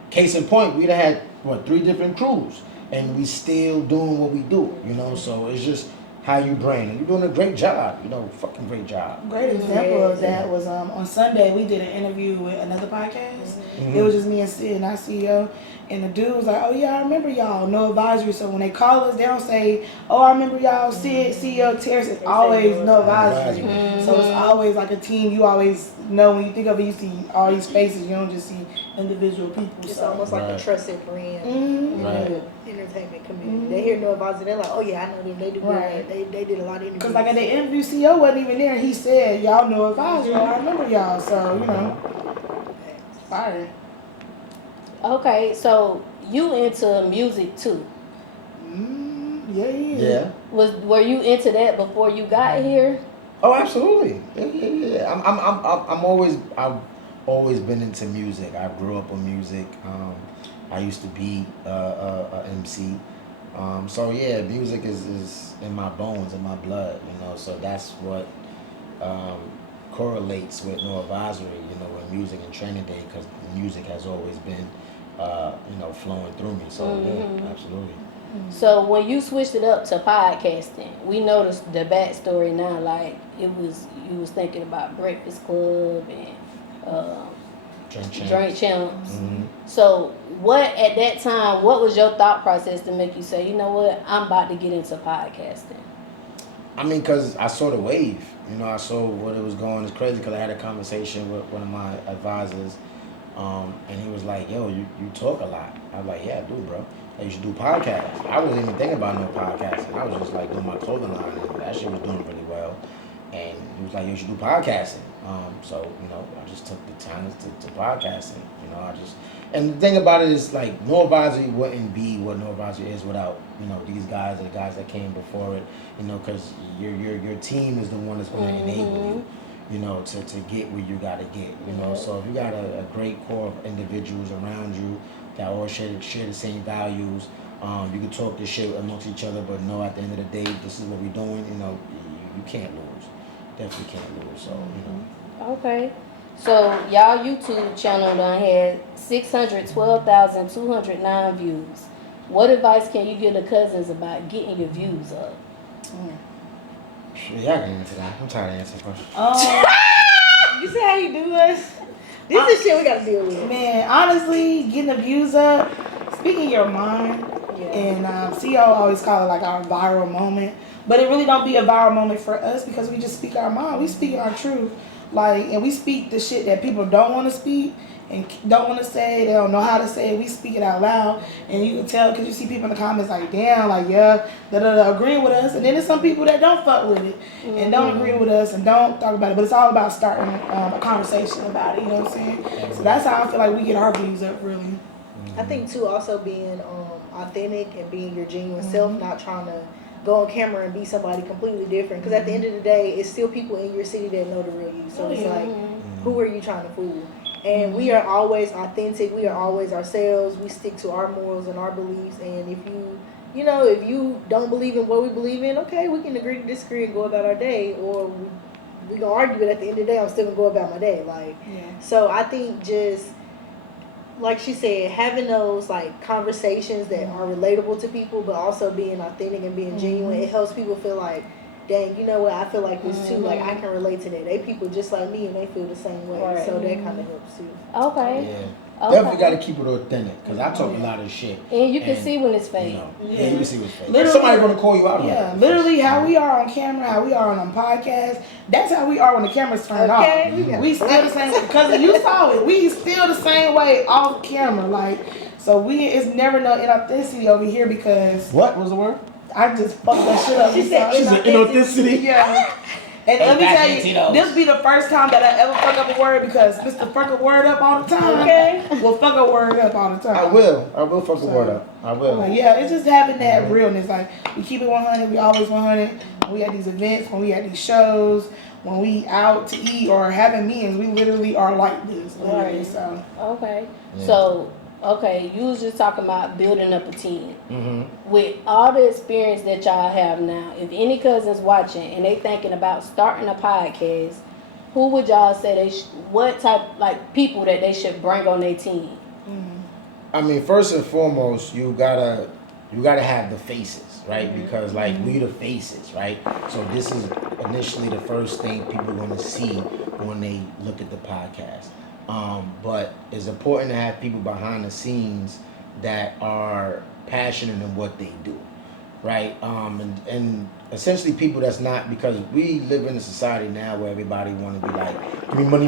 Case in point, we'd have had 3 different crews, and we still doing what we do. So it's just how you brand, and you're doing a great job. Fucking great job. Great example of that was on Sunday we did an interview with another podcast. It was just me and Sid and our CEO, and the dude was like, "Oh yeah, I remember y'all, No Advisory." So when they call us, they don't say, "Oh, I remember y'all, Sid, CEO, Terrace." It's always No Advisory. So it's always like a team. You always know when you think of it, you see all these faces. You don't just see individual people. It's So. almost like Right. a trusted brand. Right. Entertainment community. They hear No Advisory. They're like, oh yeah, I know them. They do good. Right. They did a lot of interviews. Cause like at the interview, CEO wasn't even there, and he said, "Y'all No Advisory." I remember y'all. So fire. Okay, so you into music too. Yeah. Were you into that before you got here? Oh, absolutely. Yeah. I've always been into music. I grew up on music. I used to be a MC. So yeah, music is in my bones, in my blood. So that's what correlates with No Advisory. With music and training day, because music has always been flowing through me. So yeah, absolutely. So when you switched it up to podcasting, we noticed the backstory now. Like you was thinking about Breakfast Club and Drink Champs. So what at that time? What was your thought process to make you say, you know what, I'm about to get into podcasting? I mean, because I saw the wave. I saw what it was going. It's crazy because I had a conversation with one of my advisors, and he was like, yo, you talk a lot. I was like, yeah, I do, bro. You should do podcasts. I wasn't even thinking about no podcasting. I was just like doing my clothing line, and that shit was doing really well. And he was like, you should do podcasting. So, I just took the time to podcasting. And the thing about it is, like, No Advisory wouldn't be what No Advisory is without, these guys, the guys that came before it, because your team is the one that's going to enable you, to get where you got to get, So if you got a great core of individuals around you that all share the same values, You can talk this shit amongst each other, but no, at the end of the day, this is what we're doing. You know, you can't lose. Definitely can't lose. So, you know. Okay. So y'all YouTube channel done had 612,209 views. What advice can you give the cousins about getting your views up? Shit, y'all can answer that. I'm tired of answering questions. You see how you do us? This is shit we gotta deal with. Man, honestly, getting the views up, speaking your mind, and CEO always call it like our viral moment, but it really don't be a viral moment for us because we just speak our mind. We speak our truth, like, and we speak the shit that people don't want to speak and don't want to say. They don't know how to say it. We speak it out loud, and you can tell because you see people in the comments like, damn, like agreeing with us, and then there's some people that don't fuck with it and don't agree with us and don't talk about it. But it's all about starting a conversation about it. You know what I'm saying? So that's how I feel like we get our views up, really. I think too, also being authentic and being your genuine self, not trying to go on camera and be somebody completely different. Because at the end of the day, it's still people in your city that know the real you. So it's like, who are you trying to fool? And we are always authentic. We are always ourselves. We stick to our morals and our beliefs. And if you don't believe in what we believe in, okay, we can agree to disagree and go about our day. Or we gonna argue, but at the end of the day, I'm still gonna go about my day. So I think just like she said, having those like conversations that are relatable to people, but also being authentic and being genuine, it helps people feel like, dang, you know what, I feel like this too. Like I can relate to that. They people just like me and they feel the same way. Right. So that kind of helps too. Okay. Yeah. Okay. Definitely got to keep it authentic because I talk a lot of shit. And you can see when it's fake. You know, you can see when it's fake. Literally, Somebody going to call you out on it. Literally how we are on camera, how we are on podcasts, that's how we are when the camera's turned off. We still the same way. Because you saw it. We still the same way off camera. Like, so it's never no inauthenticity over here because... What was the word? I just fucked that shit up. She said inauthenticity. Yeah. And let me tell you, this be the first time that I ever fuck up a word because Mr. Fuck a word up all the time. Okay. Will fuck a word up all the time. I will fuck a word up. I will. Like, yeah, it's just having that realness. Like, we keep it 100. We always 100. When we at these events, when we at these shows, when we out to eat or having meetings, we literally are like this. Right. So. Okay. Yeah. So. Okay, you was just talking about building up a team. With all the experience that y'all have now, if any cousins watching and they thinking about starting a podcast, who would y'all say what type like people that they should bring on their team? I mean, first and foremost, you gotta have the faces, right? Because like we the faces, right? So this is initially the first thing people are gonna see when they look at the podcast. But it's important to have people behind the scenes that are passionate in what they do, right? And essentially people that's not, because we live in a society now where everybody want to be like, give me money,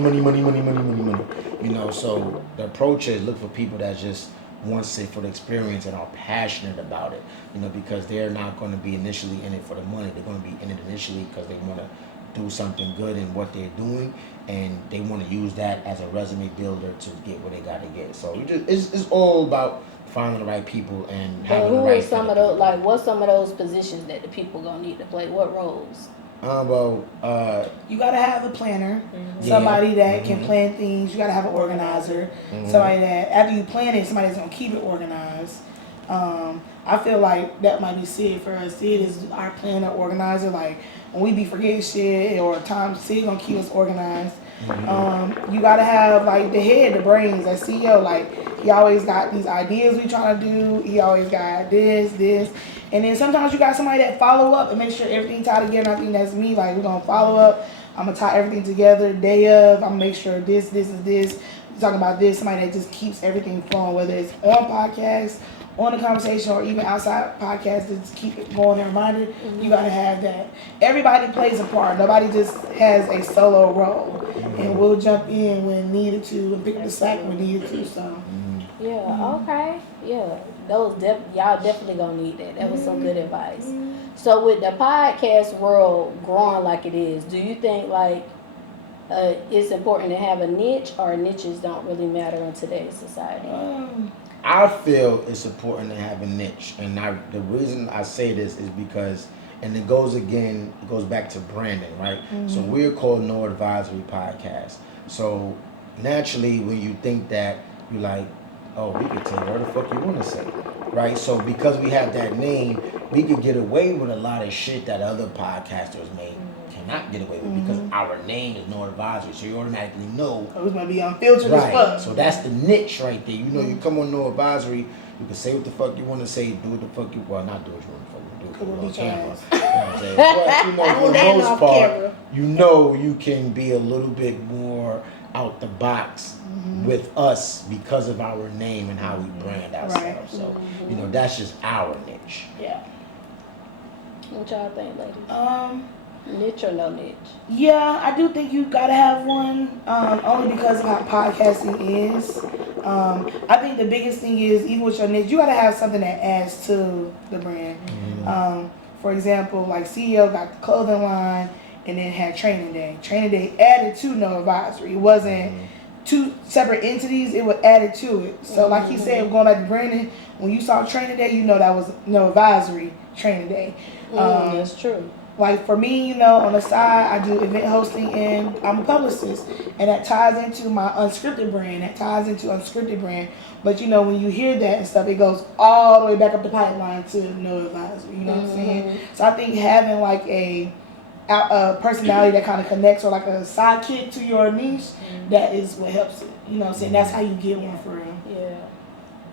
you know. So the approach is look for people that just wants it for the experience and are passionate about it, you know, because they're not going to be initially in it for the money. They're going to be in it initially because they want to do something good in what they're doing, and they want to use that as a resume builder to get what they got to get. So it's all about finding the right people and having the right. What's some of those positions that the people gonna need to play? What roles? You gotta have a planner, somebody that can plan things. You gotta have an organizer, somebody that after you plan it, somebody's gonna keep it organized. I feel like that might be Sid for us. Sid is our planner, organizer. Like when we be forgetting shit or times, Sid gonna keep us organized. You gotta have like the head, the brains, that CEO. Like he always got these ideas we trying to do. He always got this. And then sometimes you got somebody that follow up and make sure everything tied together. I think that's me. Like we're gonna follow up. I'm gonna tie everything together. Day of, I'm gonna make sure this is this. We're talking about this. Somebody that just keeps everything flowing, whether it's on podcasts, on the conversation, or even outside podcasts to just keep it going and reminder. You gotta have that. Everybody plays a part. Nobody just has a solo role. And we'll jump in when needed to and pick up the slack when needed to. So. Yeah. Okay. Yeah. Y'all definitely gonna need that. That was some good advice. So with the podcast world growing like it is, do you think like it's important to have a niche, or niches don't really matter in today's society? I feel it's important to have a niche, and the reason I say this is because, and it goes back to branding, right? So we're called No Advisory Podcast. So naturally, when you think that, you're like, oh, we can tell where the fuck you want to say. right? So because we have that name, we could get away with a lot of shit that other podcasters cannot get away with because our name is No Advisory. So you automatically know. Oh, it's gonna be unfiltered as Right. fuck. So that's the niche right there. You know, you come on No Advisory, you can say what the fuck you want to say, do what the fuck you not do what you want to fucking do. Come on, on bitch camera. ass. You know what I'm saying? But you know, for the And most off part, camera. you know you can be a little bit more out the box with us because of our name and how we brand ourselves. Right. So, you know, that's just our niche. Yeah. What y'all think, ladies? Niche or no niche? Yeah, I do think you gotta have one, only because of how podcasting is. I think the biggest thing is, even with your niche, you gotta have something that adds to the brand. For example, like CEO got the clothing line and then had Training Day. Training Day added to No Advisory. It wasn't two separate entities, it was added to it. So like he said, going back to Brandon, when you saw Training Day, you know that was No Advisory Training Day. That's true. Like for me, you know, on the side, I do event hosting and I'm a publicist. And that ties into my unscripted brand. But you know, when you hear that and stuff, it goes all the way back up the pipeline to No Advisory. You know what I'm saying? So I think having like a personality that kind of connects or like a sidekick to your niche, that is what helps it. You know what I'm saying? That's how you get one for real. Yeah.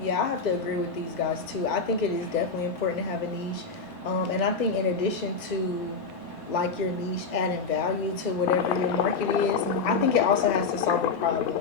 Yeah, I have to agree with these guys too. I think it is definitely important to have a niche. And I think in addition to like your niche adding value to whatever your market is, I think it also has to solve a problem.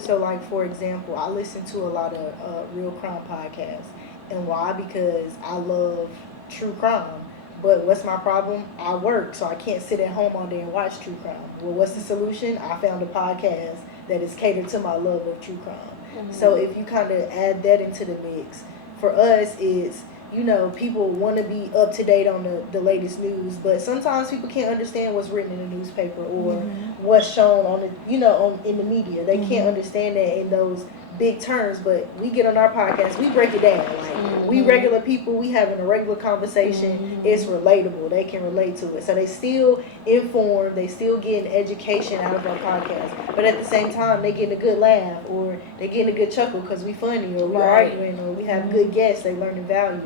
So like, for example, I listen to a lot of real crime podcasts. And why? Because I love true crime. But what's my problem? I work, so I can't sit at home all day and watch true crime. Well, what's the solution? I found a podcast that is catered to my love of true crime. So if you kind of add that into the mix, for us it's, you know, people want to be up to date on the latest news, but sometimes people can't understand what's written in the newspaper or what's shown on the, you know, in the media. They can't understand that in those big terms, but we get on our podcast, we break it down. Like we regular people, we having a regular conversation. It's relatable. They can relate to it. So they still informed, they still getting education out of our podcast, but at the same time they getting a good laugh or they getting a good chuckle because we funny or we arguing or we have good guests. They learning value.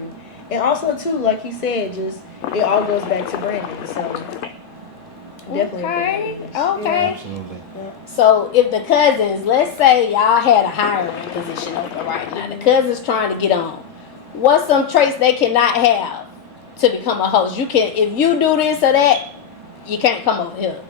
And also too, like he said, just it all goes back to branding. So definitely. Okay. Yeah, absolutely. So if the Cuzns, let's say y'all had a hiring position open right now, the Cuzns trying to get on, what's some traits they cannot have to become a host? You can, if you do this or that, you can't come over here.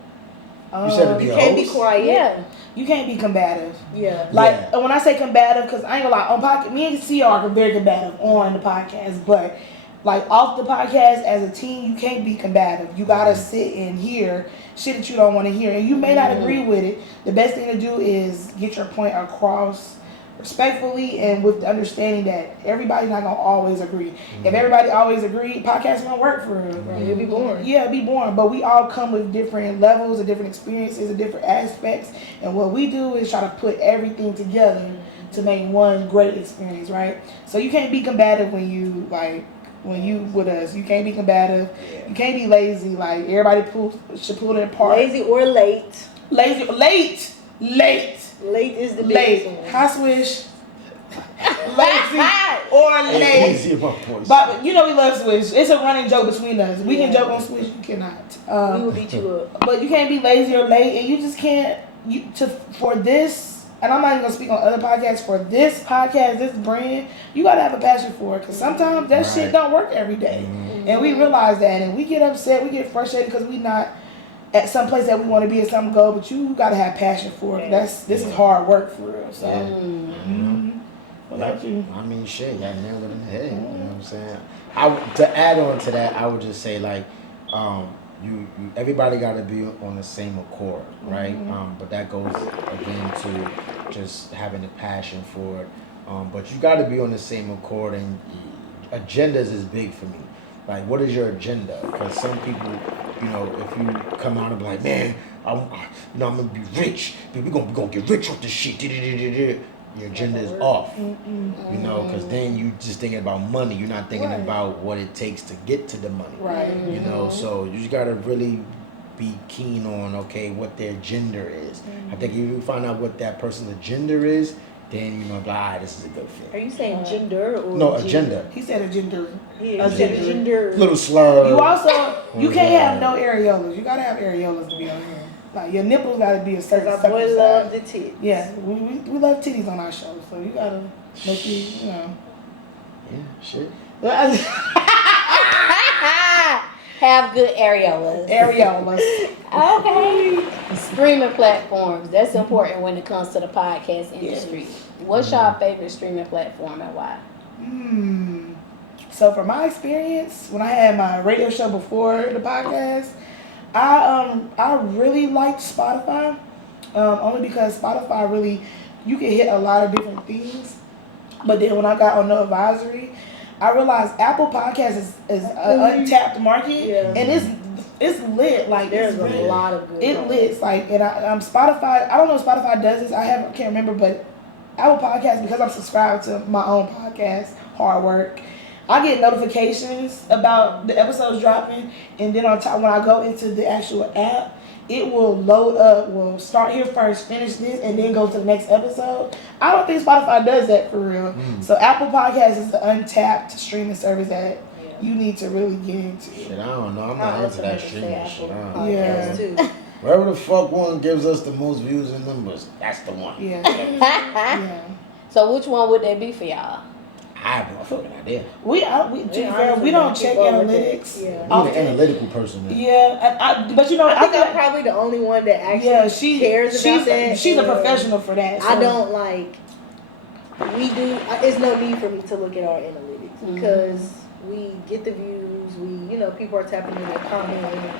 You said to be You a can't be host? quiet. Yeah. You can't be combative. Yeah. Like, when I say combative, because I ain't gonna lie, on podcast, me and CEO are very combative on the podcast, but like off the podcast as a team, you can't be combative. You gotta sit and hear shit that you don't want to hear, and you may not agree with it. The best thing to do is get your point across respectfully and with the understanding that everybody's not gonna always agree. If everybody always agreed, podcast won't work for real. Right. It'll be boring. Yeah, it'd be boring. But we all come with different levels and different experiences and different aspects. And what we do is try to put everything together to make one great experience, right? So you can't be combative when you with us. You can't be combative. You can't be lazy. Like everybody should pull their part. Lazy or late. Late. Late is the biggest Late. one. High swish. Lazy or late. Easy in my voice. But you know we love Swish. It's a running joke between us. We can joke on Swish. You cannot. We will beat you up. But you can't be lazy or late, and you just can't. For this, and I'm not even gonna speak on other podcasts. For this podcast, this brand, you gotta have a passion for it. Cause sometimes that shit don't work every day, and we realize that, and we get upset, we get frustrated because we not at some place that we want to be at some goal. But you gotta have passion for it. This is hard work for real. So. What about you? I mean, shit, y'all nailed it in the head. You know what I'm saying? To add on to that, I would just say like, you everybody got to be on the same accord, right? But that goes again to just having a passion for it. But you got to be on the same accord, and agendas is big for me. Like, what is your agenda? Because some people, you know, if you come out and be like, man, I'm gonna be rich. We're gonna get rich off this shit. Your agenda is off, you know, because then you just thinking about money. You're not thinking about what it takes to get to the money, Right. you know. So you just gotta really be keen on what their gender is. I think if you find out what that person's gender is, then you know, blah, this is a good fit. Are you saying gender or No, agenda. He said agenda. Yeah, he said gender. Little slur. You also, you can't have no areolas. You gotta have areolas to be on here. Like your nipples gotta be a certain Our boy size. love the tits. Yeah, we love titties on our show, so you gotta make sure you know. Yeah, shit. Have good areolas. Areolas. Okay. Streaming platforms. That's important when it comes to the podcast industry. What's your favorite streaming platform and why? So from my experience, when I had my radio show before the podcast, I really liked Spotify. Only because Spotify really, you can hit a lot of different things. But then when I got on the advisory, I realized Apple Podcasts is an untapped market, and it's lit. Like There's it's a lot of good. It lit. Like, and Spotify. I don't know if Spotify does this. Can't remember, but Apple Podcasts, because I'm subscribed to my own podcast, Hard Work, I get notifications about the episodes dropping, and then on top when I go into the actual app, it will load up, will start here first, finish this, and then go to the next episode. I don't think Spotify does that for real. So Apple Podcasts is the untapped streaming service that you need to really get into. Shit, I don't know. I'm not into that streaming shit. Yeah. Wherever the fuck one gives us the most views and numbers, that's the one. Yeah. Yeah. So which one would that be for y'all? I have no fucking idea. We don't check analytics. Yeah. I'm an analytical person, man. Yeah, but you know, I think I'm probably the only one that actually cares about that. She's a professional for that. So. I don't like. We do. It's no need for me to look at our analytics because we get the views. People are tapping in their commenting.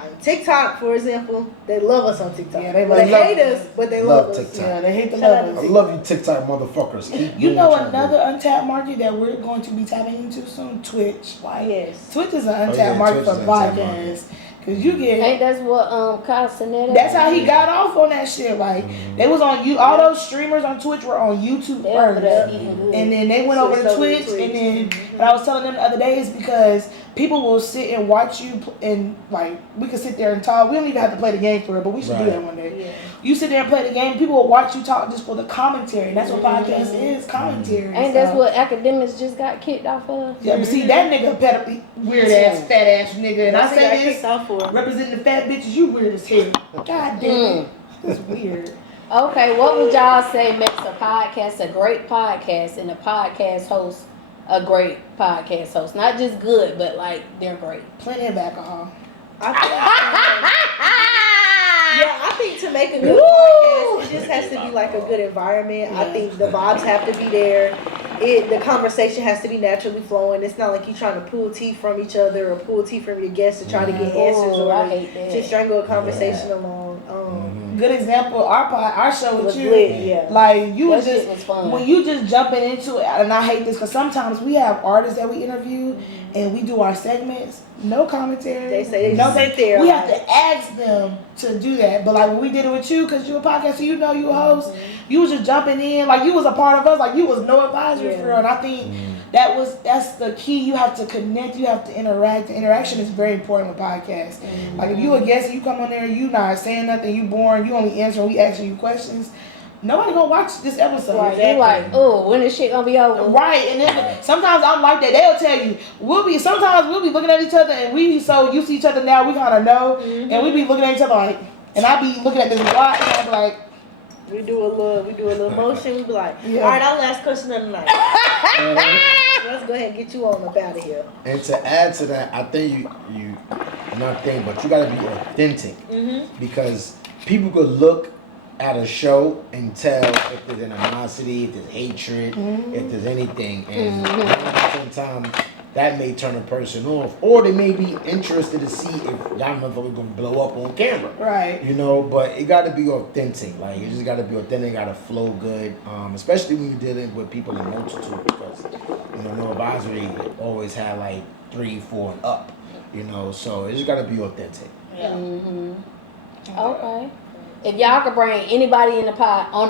On TikTok, for example, they love us on TikTok. Yeah, they hate us, but they love us. TikTok. Yeah, they hate the Shout out love to I us. love you, TikTok motherfuckers. Keep You doing know what y'all another do. untapped market that we're going to be tapping into soon? Twitch. Like, Yes. Twitch is an yeah, untapped market Twitch for is an untapped podcasts. Because you get... Ain't that's what Cuzn That's how he got off on that shit. Like, they was on you. All those streamers on Twitch were on YouTube They over there first. eating good. And then they went over to Twitch, and then what I was telling them the other day is because people will sit and watch you, and like we could sit there and talk. We don't even have to play the game for it, but we should do that one day. Yeah. You sit there and play the game. People will watch you talk just for the commentary. And that's what podcast is, commentary. Ain't that's what academics just got kicked off of? Yeah, but see that nigga weird ass, fat ass nigga, and I That's what say got this kicked off for. representing the fat bitches. You weird as hell. God damn it, that's weird. Okay, what would y'all say makes a podcast a great podcast and a podcast host a great podcast host? Not just good, but like they're great. Plenty of alcohol. I think to make a good podcast, it just has to be like a good environment. I think the vibes have to be there. The conversation has to be naturally flowing. It's not like you're trying to pull teeth from each other or pull teeth from your guests to try to get answers or I hate that. to strangle a conversation along. Good example. Our show with Was you. lit, yeah. Like you was That just shit was fun. when you just jumping into it, and I hate this because sometimes we have artists that we interview and we do our segments, no commentary. They say they no, just sit there. we like, have to ask them to do that. But like when we did it with you, because you a podcast, so you know you a host, you was just jumping in, like you was a part of us, like you was no advisory for real. And I think that's the key. You have to connect, you have to interact. The interaction is very important with podcasts. Like if you a guest and you come on there, you not saying nothing, you boring, you only answering, we asking you questions. Nobody gonna watch this episode. Right, you're like, oh, when is shit gonna be over? Right, and then sometimes I'm like that. They'll tell you sometimes we'll be looking at each other and we be so used to each other now we kind of know, and we be looking at each other like, and I be looking at this watch and I be like, we do a little motion. We be like, all right, our last question of the night. Let's go ahead and get you on up out of here. And to add to that, I think you not think, but you gotta be authentic because people could look at a show and tell if there's animosity, if there's hatred, if there's anything, and at the same time, that may turn a person off, or they may be interested to see if y'all motherfuckers gonna blow up on camera. right. You know, but it got to be authentic. Like, it just got to be authentic. Got to flow good. Especially when you're dealing with people in multitude, because no advisory always have like 3, 4 and up. So it just got to be authentic. Yeah. Okay. If y'all could bring anybody on the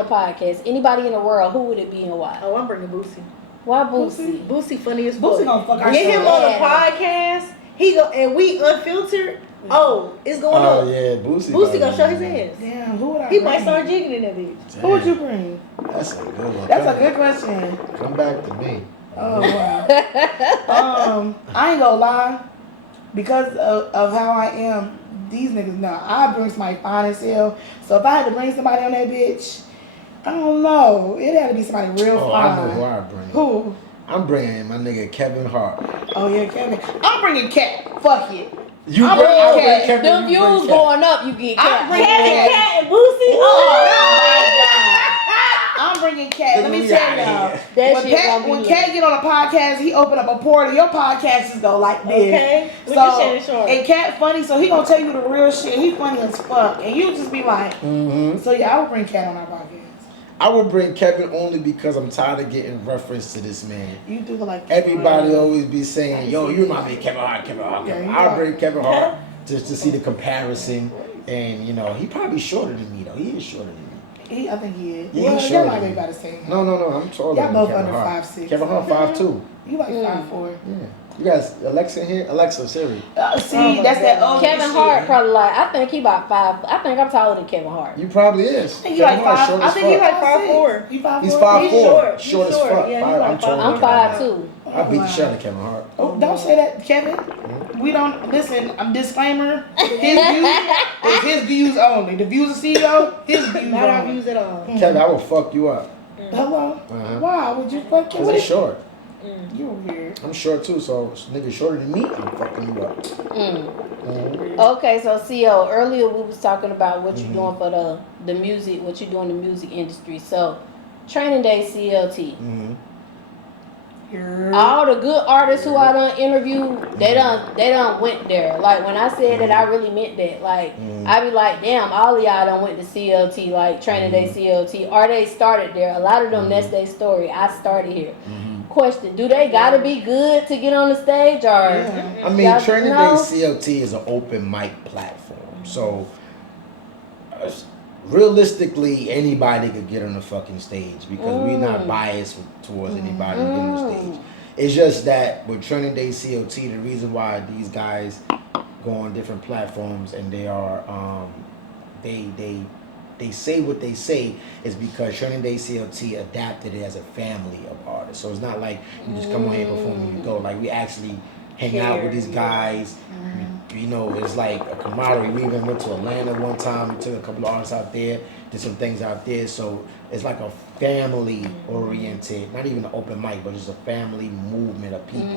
podcast, anybody in the world, who would it be and why? Oh, I'm bringing Boosie. Why Boosie? Boosie funny as Boosie fuck. gonna fuck our Get show him up. on the podcast. He go and we unfiltered. Oh, it's going Oh up. yeah, Boosie. Boosie gonna show his ass. Damn, who would I He bring? might start jigging in that bitch. Who would you bring? That's a good one. That's a good question. Come back to me. Oh wow. I ain't gonna lie, because of how I am, these niggas know I bring somebody fine as hell. So if I had to bring somebody on that bitch, I don't know. It had to be somebody real fine. I know who I bring. Who? I'm bringing my nigga Kevin Hart. Oh yeah, Kevin. I'm bringing Cat. Fuck it. You I'm bring bringing Cat. Kevin. Them you bring views Kevin. going up, you get I'm cat. bringing Kevin, Cat. Cat, and Boosie. Oh my god. I'm bringing Cat. Let me We tell outta y'all. here. That When shit gonna be When lit. Cat get on a podcast, he open up a portal. Your podcast just go like this. Okay. Look So, at Shannon Sharp. and Cat funny, so he gonna tell you the real shit. He funny as fuck, and you just be like, so yeah, I would bring Cat on our podcast. I would bring Kevin only because I'm tired of getting reference to this man. You do like Everybody always be saying, yo, you remind me of Kevin Hart, Kevin Hart, Kevin Yeah, Hart. you I'll bring Kevin Yeah. Hart just to see the comparison. And, you know, he probably shorter than me, though. He is shorter than me. I think he is. Yeah, Well, he's y'all shorter might than be me. about the same. No, I'm taller Y'all than both Kevin under Hart. 5'6". Kevin Hart 5'2". You like 5'4". Yeah. You guys, Alexa here? Alexa, Siri. See, Oh my that's that God. old Kevin shit. Hart probably like, I think he about 5. I think I'm taller than Kevin Hart. You probably is. I think he like Kevin Hart's 5. short I as think he fuck. like 5'4". 5'4". You 5'4"? He's 5'4". He's short. Short He's as short. fuck. Yeah, he's I'm like taller I'm than Kevin Hart. 5'2". I beat the shit out of Kevin Hart. Oh, don't say that, Kevin. We don't listen. I'm disclaimer. His views is his views only. The views of CEO, his views Not our only. views at all. Kevin, I will fuck you up. Hello. Uh-huh. Why would you fuck him? Because he's short. You're weird. I'm short too, so nigga shorter than me, I'm fucking you up. Okay, so CO, earlier we was talking about what you doing for the music, what you doing in the music industry. So, Training Day CLT. All the good artists who I done interviewed, they done went there. Like when I said that, I really meant that. Like I be like, damn, all of y'all done went to CLT, like Training Day CLT, or they started there. A lot of them, that's their story. I started here. Question: do they gotta be good to get on the stage, or? I mean, Y'all Training know? Day CLT is an open mic platform, so realistically, anybody could get on the fucking stage because we're not biased towards anybody getting on the stage. It's just that with Training Day CLT, the reason why these guys go on different platforms and they are they say what they say is because Training Day CLT adapted it as a family of artists. So it's not like you just come on here and perform and you go. Like we actually hang out with these guys. You know, it's like a camaraderie. We even went to Atlanta one time. We took a couple of artists out there, did some things out there. So it's like a family-oriented, not even an open mic, but just a family movement of people.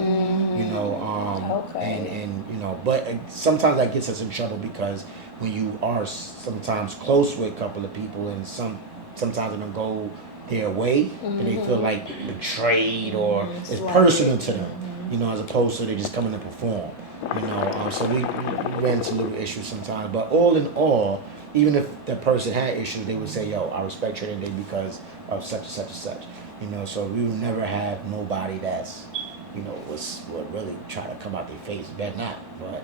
You know, and you know, but sometimes that gets us in trouble because when you are sometimes close with a couple of people and sometimes it don't go their way and they feel like betrayed or it's personal to them, you know, as opposed to they just coming to perform, you know. So we ran into little issues sometimes, but all in all, even if that person had issues, they would say, yo, I respect Training Day because of such and such and such, you know. So we would never have nobody that's, you know, would really try to come out their face, better not, but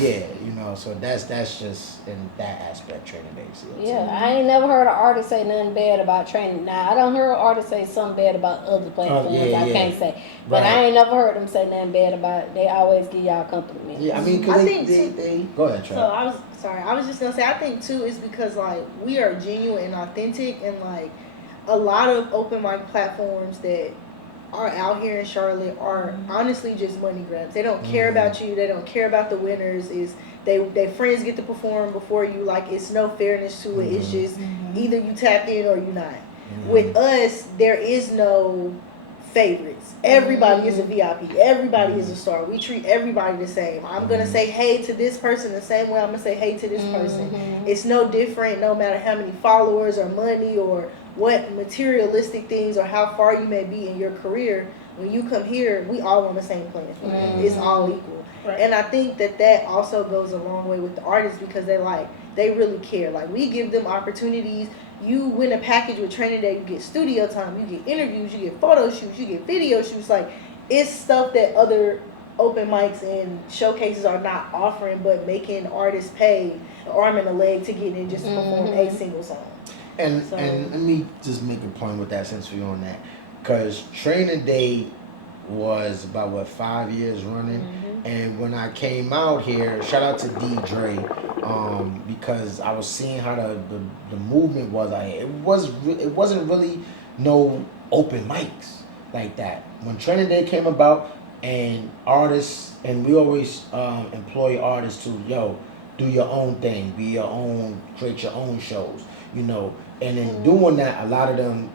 yeah, you know, so that's just in that aspect, Training Day. Yeah, I ain't never heard an artist say nothing bad about Training. Now I done heard artists say something bad about other platforms. I can't say, but I ain't never heard them say nothing bad about it. They always give y'all compliments. Yeah, I mean, cause they go ahead, Trey. So I was just gonna say, I think too is because like we are genuine and authentic, and like a lot of open mic platforms that are out here in Charlotte are honestly just money grabs. They don't care about you. They don't care about the winners. They friends get to perform before you. Like it's no fairness to it. It's just either you tapped in or you not. With us, there is no favorites. Everybody is a VIP. Everybody is a star. We treat everybody the same. I'm gonna say hey to this person the same way I'm gonna say hey to this person. It's no different, no matter how many followers or money or what materialistic things or how far you may be in your career. When you come here, we all on the same playing field. It's all equal. Right. And I think that also goes a long way with the artists because they really care. Like we give them opportunities. You win a package with Training Day, you get studio time, you get interviews, you get photo shoots, you get video shoots. Like it's stuff that other open mics and showcases are not offering, but making artists pay an arm and a leg to get in just to perform a single song. And let me just make a point with that since we're on that, because Training Day was about 5 years running, And when I came out here, shout out to D Dre, because I was seeing how the movement was. It wasn't really no open mics like that. When Training Day came about, and artists, and we always employ artists to do your own thing, be your own, create your own shows, And in doing that, a lot of them,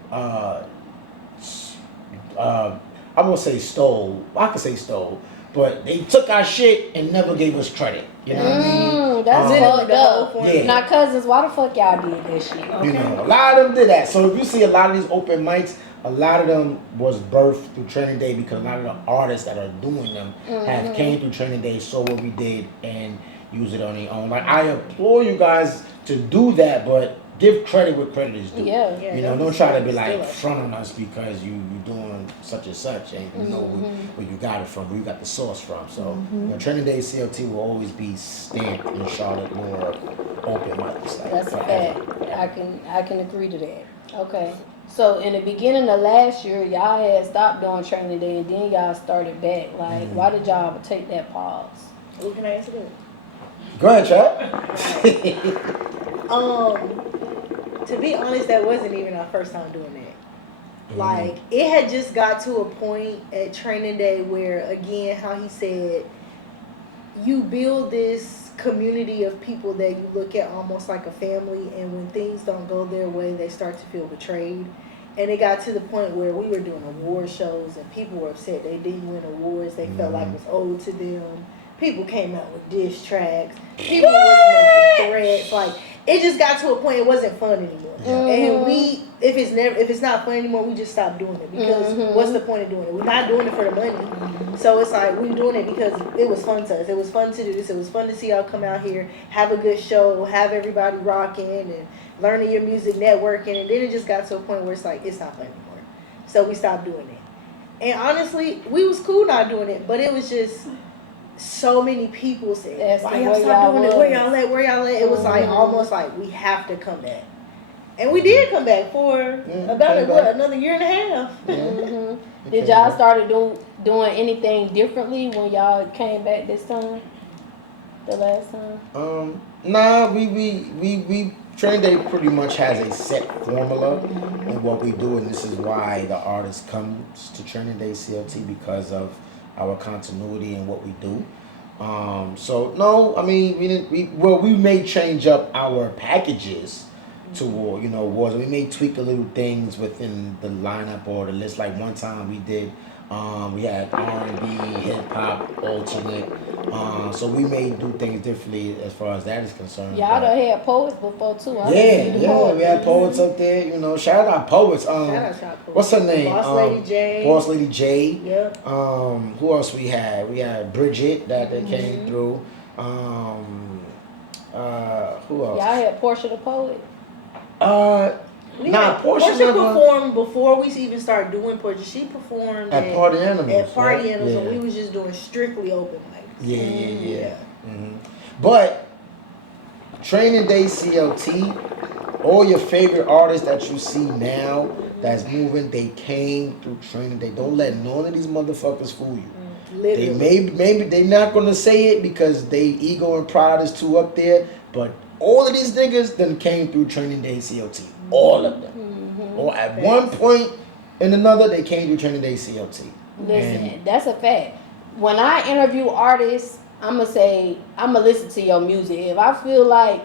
I won't say stole. I could say stole, but they took our shit and never gave us credit. You know what I mean? That's fucked up. Yeah. Now, cousins, why the fuck y'all did this shit? Okay. A lot of them did that. So if you see a lot of these open mics, a lot of them was birthed through Training Day because a lot of the artists that are doing them have came through Training Day, saw what we did, and use it on their own. Like, I implore you guys to do that, but give credit where credit is due. Yeah. Don't try to be like front on us because you doing such and such, and you know where you got it from, where you got the source from. So Training Day CLT will always be stamped in Charlotte more open mics. Like, that's a fact. I can agree to that. Okay. So in the beginning of last year, y'all had stopped doing Training Day, and then y'all started back. Like, why did y'all take that pause? Who can I answer that? Go ahead, Chad. To be honest, that wasn't even our first time doing that. Like, it had just got to a point at Training Day where, again, how he said, you build this community of people that you look at almost like a family, and when things don't go their way, they start to feel betrayed. And it got to the point where we were doing award shows and people were upset they didn't win awards. They felt like it was owed to them. People came out with diss tracks. People was making threats. Like, it just got to a point it wasn't fun anymore. And if it's not fun anymore, we just stopped doing it because what's the point of doing it? We're not doing it for the money. So it's like we're doing it because it was fun to us. It was fun to do this. It was fun to see y'all come out here, have a good show, have everybody rocking and learning your music, networking. And then it just got to a point where it's like it's not fun anymore. So we stopped doing it. And honestly, we was cool not doing it, but it was just so many people said, why y'all stop doing it? Where y'all at? Where y'all at? It was like almost like we have to come back. And we did come back for about another year and a half. Did y'all started doing anything differently when y'all came back this time? The last time? Nah, we Training Day pretty much has a set formula in what we do, and this is why the artist comes to Training Day CLT because of our continuity and what we do. So no, I mean we may change up our packages to awards. We may tweak a little things within the lineup or the list. Like one time we did, we had R&B, hip hop, alternate. So we may do things differently as far as that is concerned. Y'all done had poets before too. We had poets up there. Shout out poets. What's her name? Boss Lady J. Yep. Who else we had? We had Bridget that came through. Who else? Y'all had Portia the Poet. Portia performed before we even started doing Portia. She performed at Party Animals. And we was just doing strictly open mics. Yeah. But Training Day CLT, all your favorite artists that you see now that's moving, they came through Training Day. Don't let none of these motherfuckers fool you. Literally. Maybe they're not gonna say it because they ego and pride is too up there, but all of these niggas then came through Training Day CLT. All of them. Or at one point and another, they came through Training Day CLT. Listen, that's a fact. When I interview artists, I'ma listen to your music. If I feel like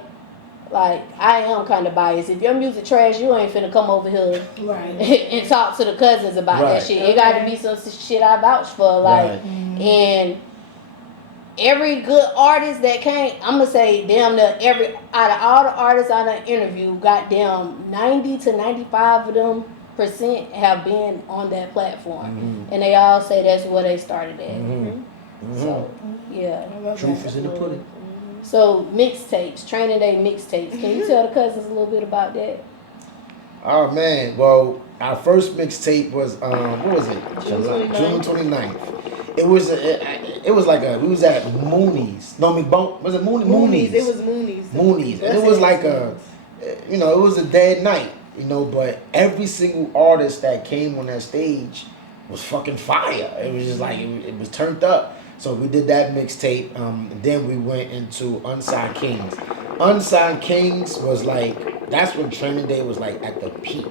I am kind of biased. If your music trash, you ain't finna come over here and talk to the cousins about that shit. It got to be some shit I vouch for. And every good artist that came, I'm gonna say damn near out of all the artists I done interviewed, goddamn 90 to 95 of them % have been on that platform, and they all say that's where they started at. So yeah, truth is in the pudding. So mixtapes, Training Day mixtapes. Can you tell the cousins a little bit about that? Oh man, well our first mixtape was what was it? June 29th. It was we was at Mooney's. Was it Mooney's? It was Mooney's. Mooney's. And it was like it was a dead night, but every single artist that came on that stage was fucking fire. It was just like it was turned up. So we did that mixtape. Then we went into Unsigned Kings. Unsigned Kings was like, that's when Training Day was like at the peak.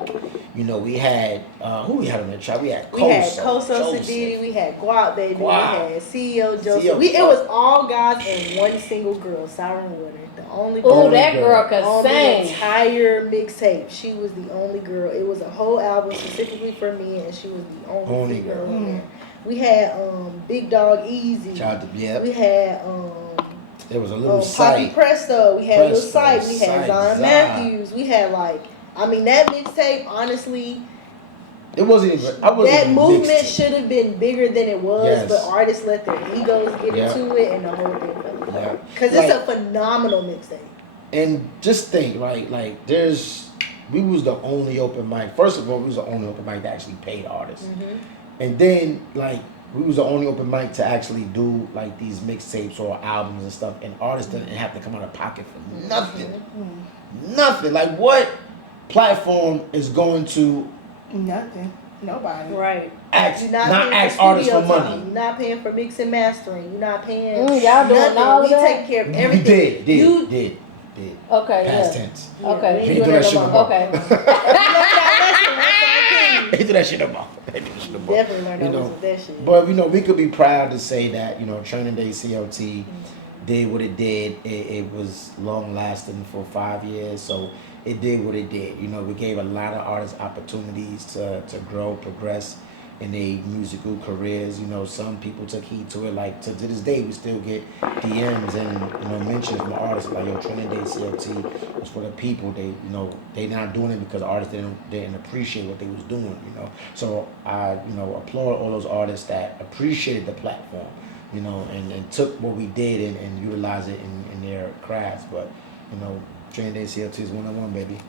You know, we had, who we had on the track? We had Koso Joseph. Sadidi, we had Guap Baby, Guap. we had CEO Joseph. CEO It was all guys and one single girl, Siren Water. The only Oh, girl that girl could on the sing. entire mixtape. She was the only girl. It was a whole album specifically for me, and she was the only female girl. on there. We had Big Dog Easy. Shout out to, yeah. We had There was a little Poppy site. Presto. We had Lil Presto, Sight. We had Sight, Zion Zion. Matthews. We had like, I mean, that mixtape, honestly, It wasn't even, I wasn't that even movement mixed. should have been bigger than it was, Yes. but artists let their egos get Yeah. into it, and the whole thing fell apart. Yeah. Because it's a phenomenal mixtape. And just think, right? Like, we was the only open mic. First of all, we was the only open mic that actually paid artists. And then, like, we was the only open mic to actually do, like, these mixtapes or albums and stuff. And artists didn't have to come out of pocket for nothing. Nothing. Like, what platform is going to Nothing. Nobody. Right. ask, You're not paying ask for artists for studio money? time. You're not paying for mix and mastering. You're not paying y'all doing nothing. all We that? take care of everything. You did. Okay, Past yeah. tense. Okay. we He ain't do doing that shit no no more. more. Okay. He do that shit no more. He do that shit no more. Definitely learned You how to know, listen to that shit. But, you know, we could be proud to say that, you know, Training Day CLT did what it did. It was long lasting for 5 years. So it did what it did. You know, we gave a lot of artists opportunities to grow, progress in their musical careers. You know, some people took heed to it. Like, to this day, we still get DMs and, you know, mentions from artists like, yo, Training Day CLT was for the people. They, you know, they not doing it because artists didn't appreciate what they was doing, you know. So I, you know, applaud all those artists that appreciated the platform, you know, and took what we did and utilized it in their crafts. But, you know, Training Day CLT is 101, baby.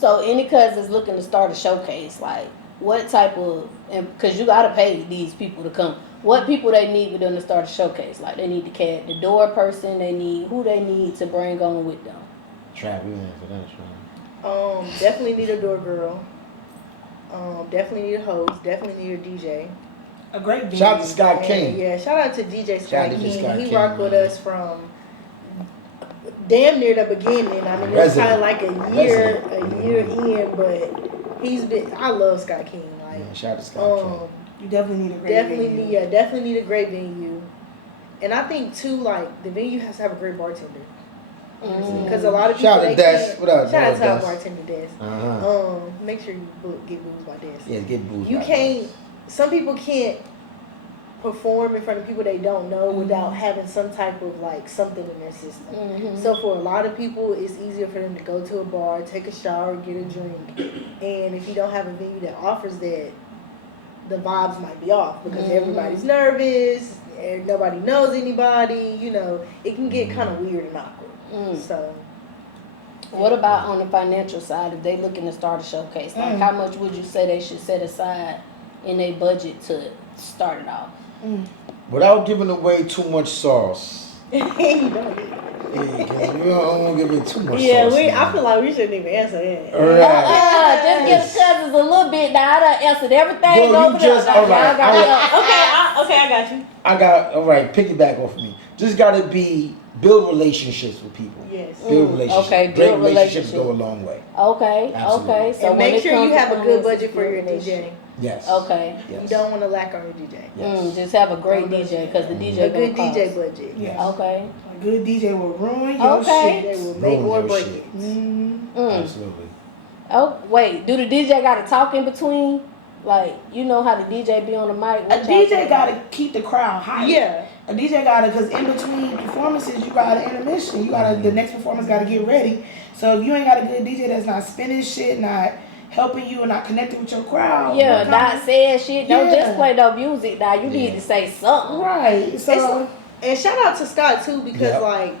So any cousins looking to start a showcase, like what type of, because you gotta pay these people to come. What people they need with them to start a showcase? Like they need the door person. They need who they need to bring on with them. Trap, we went for that, Trap. Definitely need a door girl. Definitely need a host. Definitely need a DJ. A great venue. Shout out to Scott King. Yeah, shout out to DJ Shout Scott out to King. Scott He King, rocked with man. us from damn near the beginning. I mean, it was Resident. kind of like a year in, but he's been. I love Scott King. Like, Yeah, shout out to Scott King. You definitely need a great venue. definitely need a great venue. And I think too, like the venue has to have a great bartender. Because a lot of people Shout out to they Des. can't- What up, Shout out to our Des? bartender Des. Uh-huh. Make sure you get booze by Des. Yeah, get booze. You right can't. Some people can't perform in front of people they don't know without having some type of like something in their system. So for a lot of people, it's easier for them to go to a bar, take a shower, get a drink, and if you don't have a venue that offers that, the vibes might be off because everybody's nervous, and nobody knows anybody. You know, it can get kind of weird and awkward. So. What about on the financial side? If they looking to start a showcase, like how much would you say they should set aside in their budget to start it off? Without giving away too much sauce. You don't need Yeah, 'cause we don't want to give it too much Yeah, sauce. I man. feel like we shouldn't even answer that. Right. Just give the cousins a little bit. Now I done answered everything Well, over you there. just- Now, all right, y'all got all me right. up. Okay, I got you. I got, all right, piggyback off of me. Just got to build relationships with people. Yes. Build relationships. okay, Great build relationships relationship. go a long way. Okay, Absolutely. okay. So And when make it sure comes you to have a good finances, budget for your build DJ. Yes. Okay. Yes. You don't want to lack on your DJ. Yes. Just have a great DJ because the DJ A good gonna DJ cost. budget. Yes. Okay. A good DJ will ruin your Okay. shit. They will make Ruin or your break shit. it. Absolutely. Oh wait, do the DJ gotta talk in between? Like you know how the DJ be on the mic. A What y'all DJ think? gotta keep the crowd hype. Yeah. A DJ gotta, cause in between performances, you got an intermission. You gotta, the next performance gotta get ready. So if you ain't got a good DJ that's not spinning shit, not helping you, and not connecting with your crowd. Yeah, what not kind saying shit. Don't Yeah. just play no music. Now you need to say of- something. Right. So And shout out to Scott too because Yep. like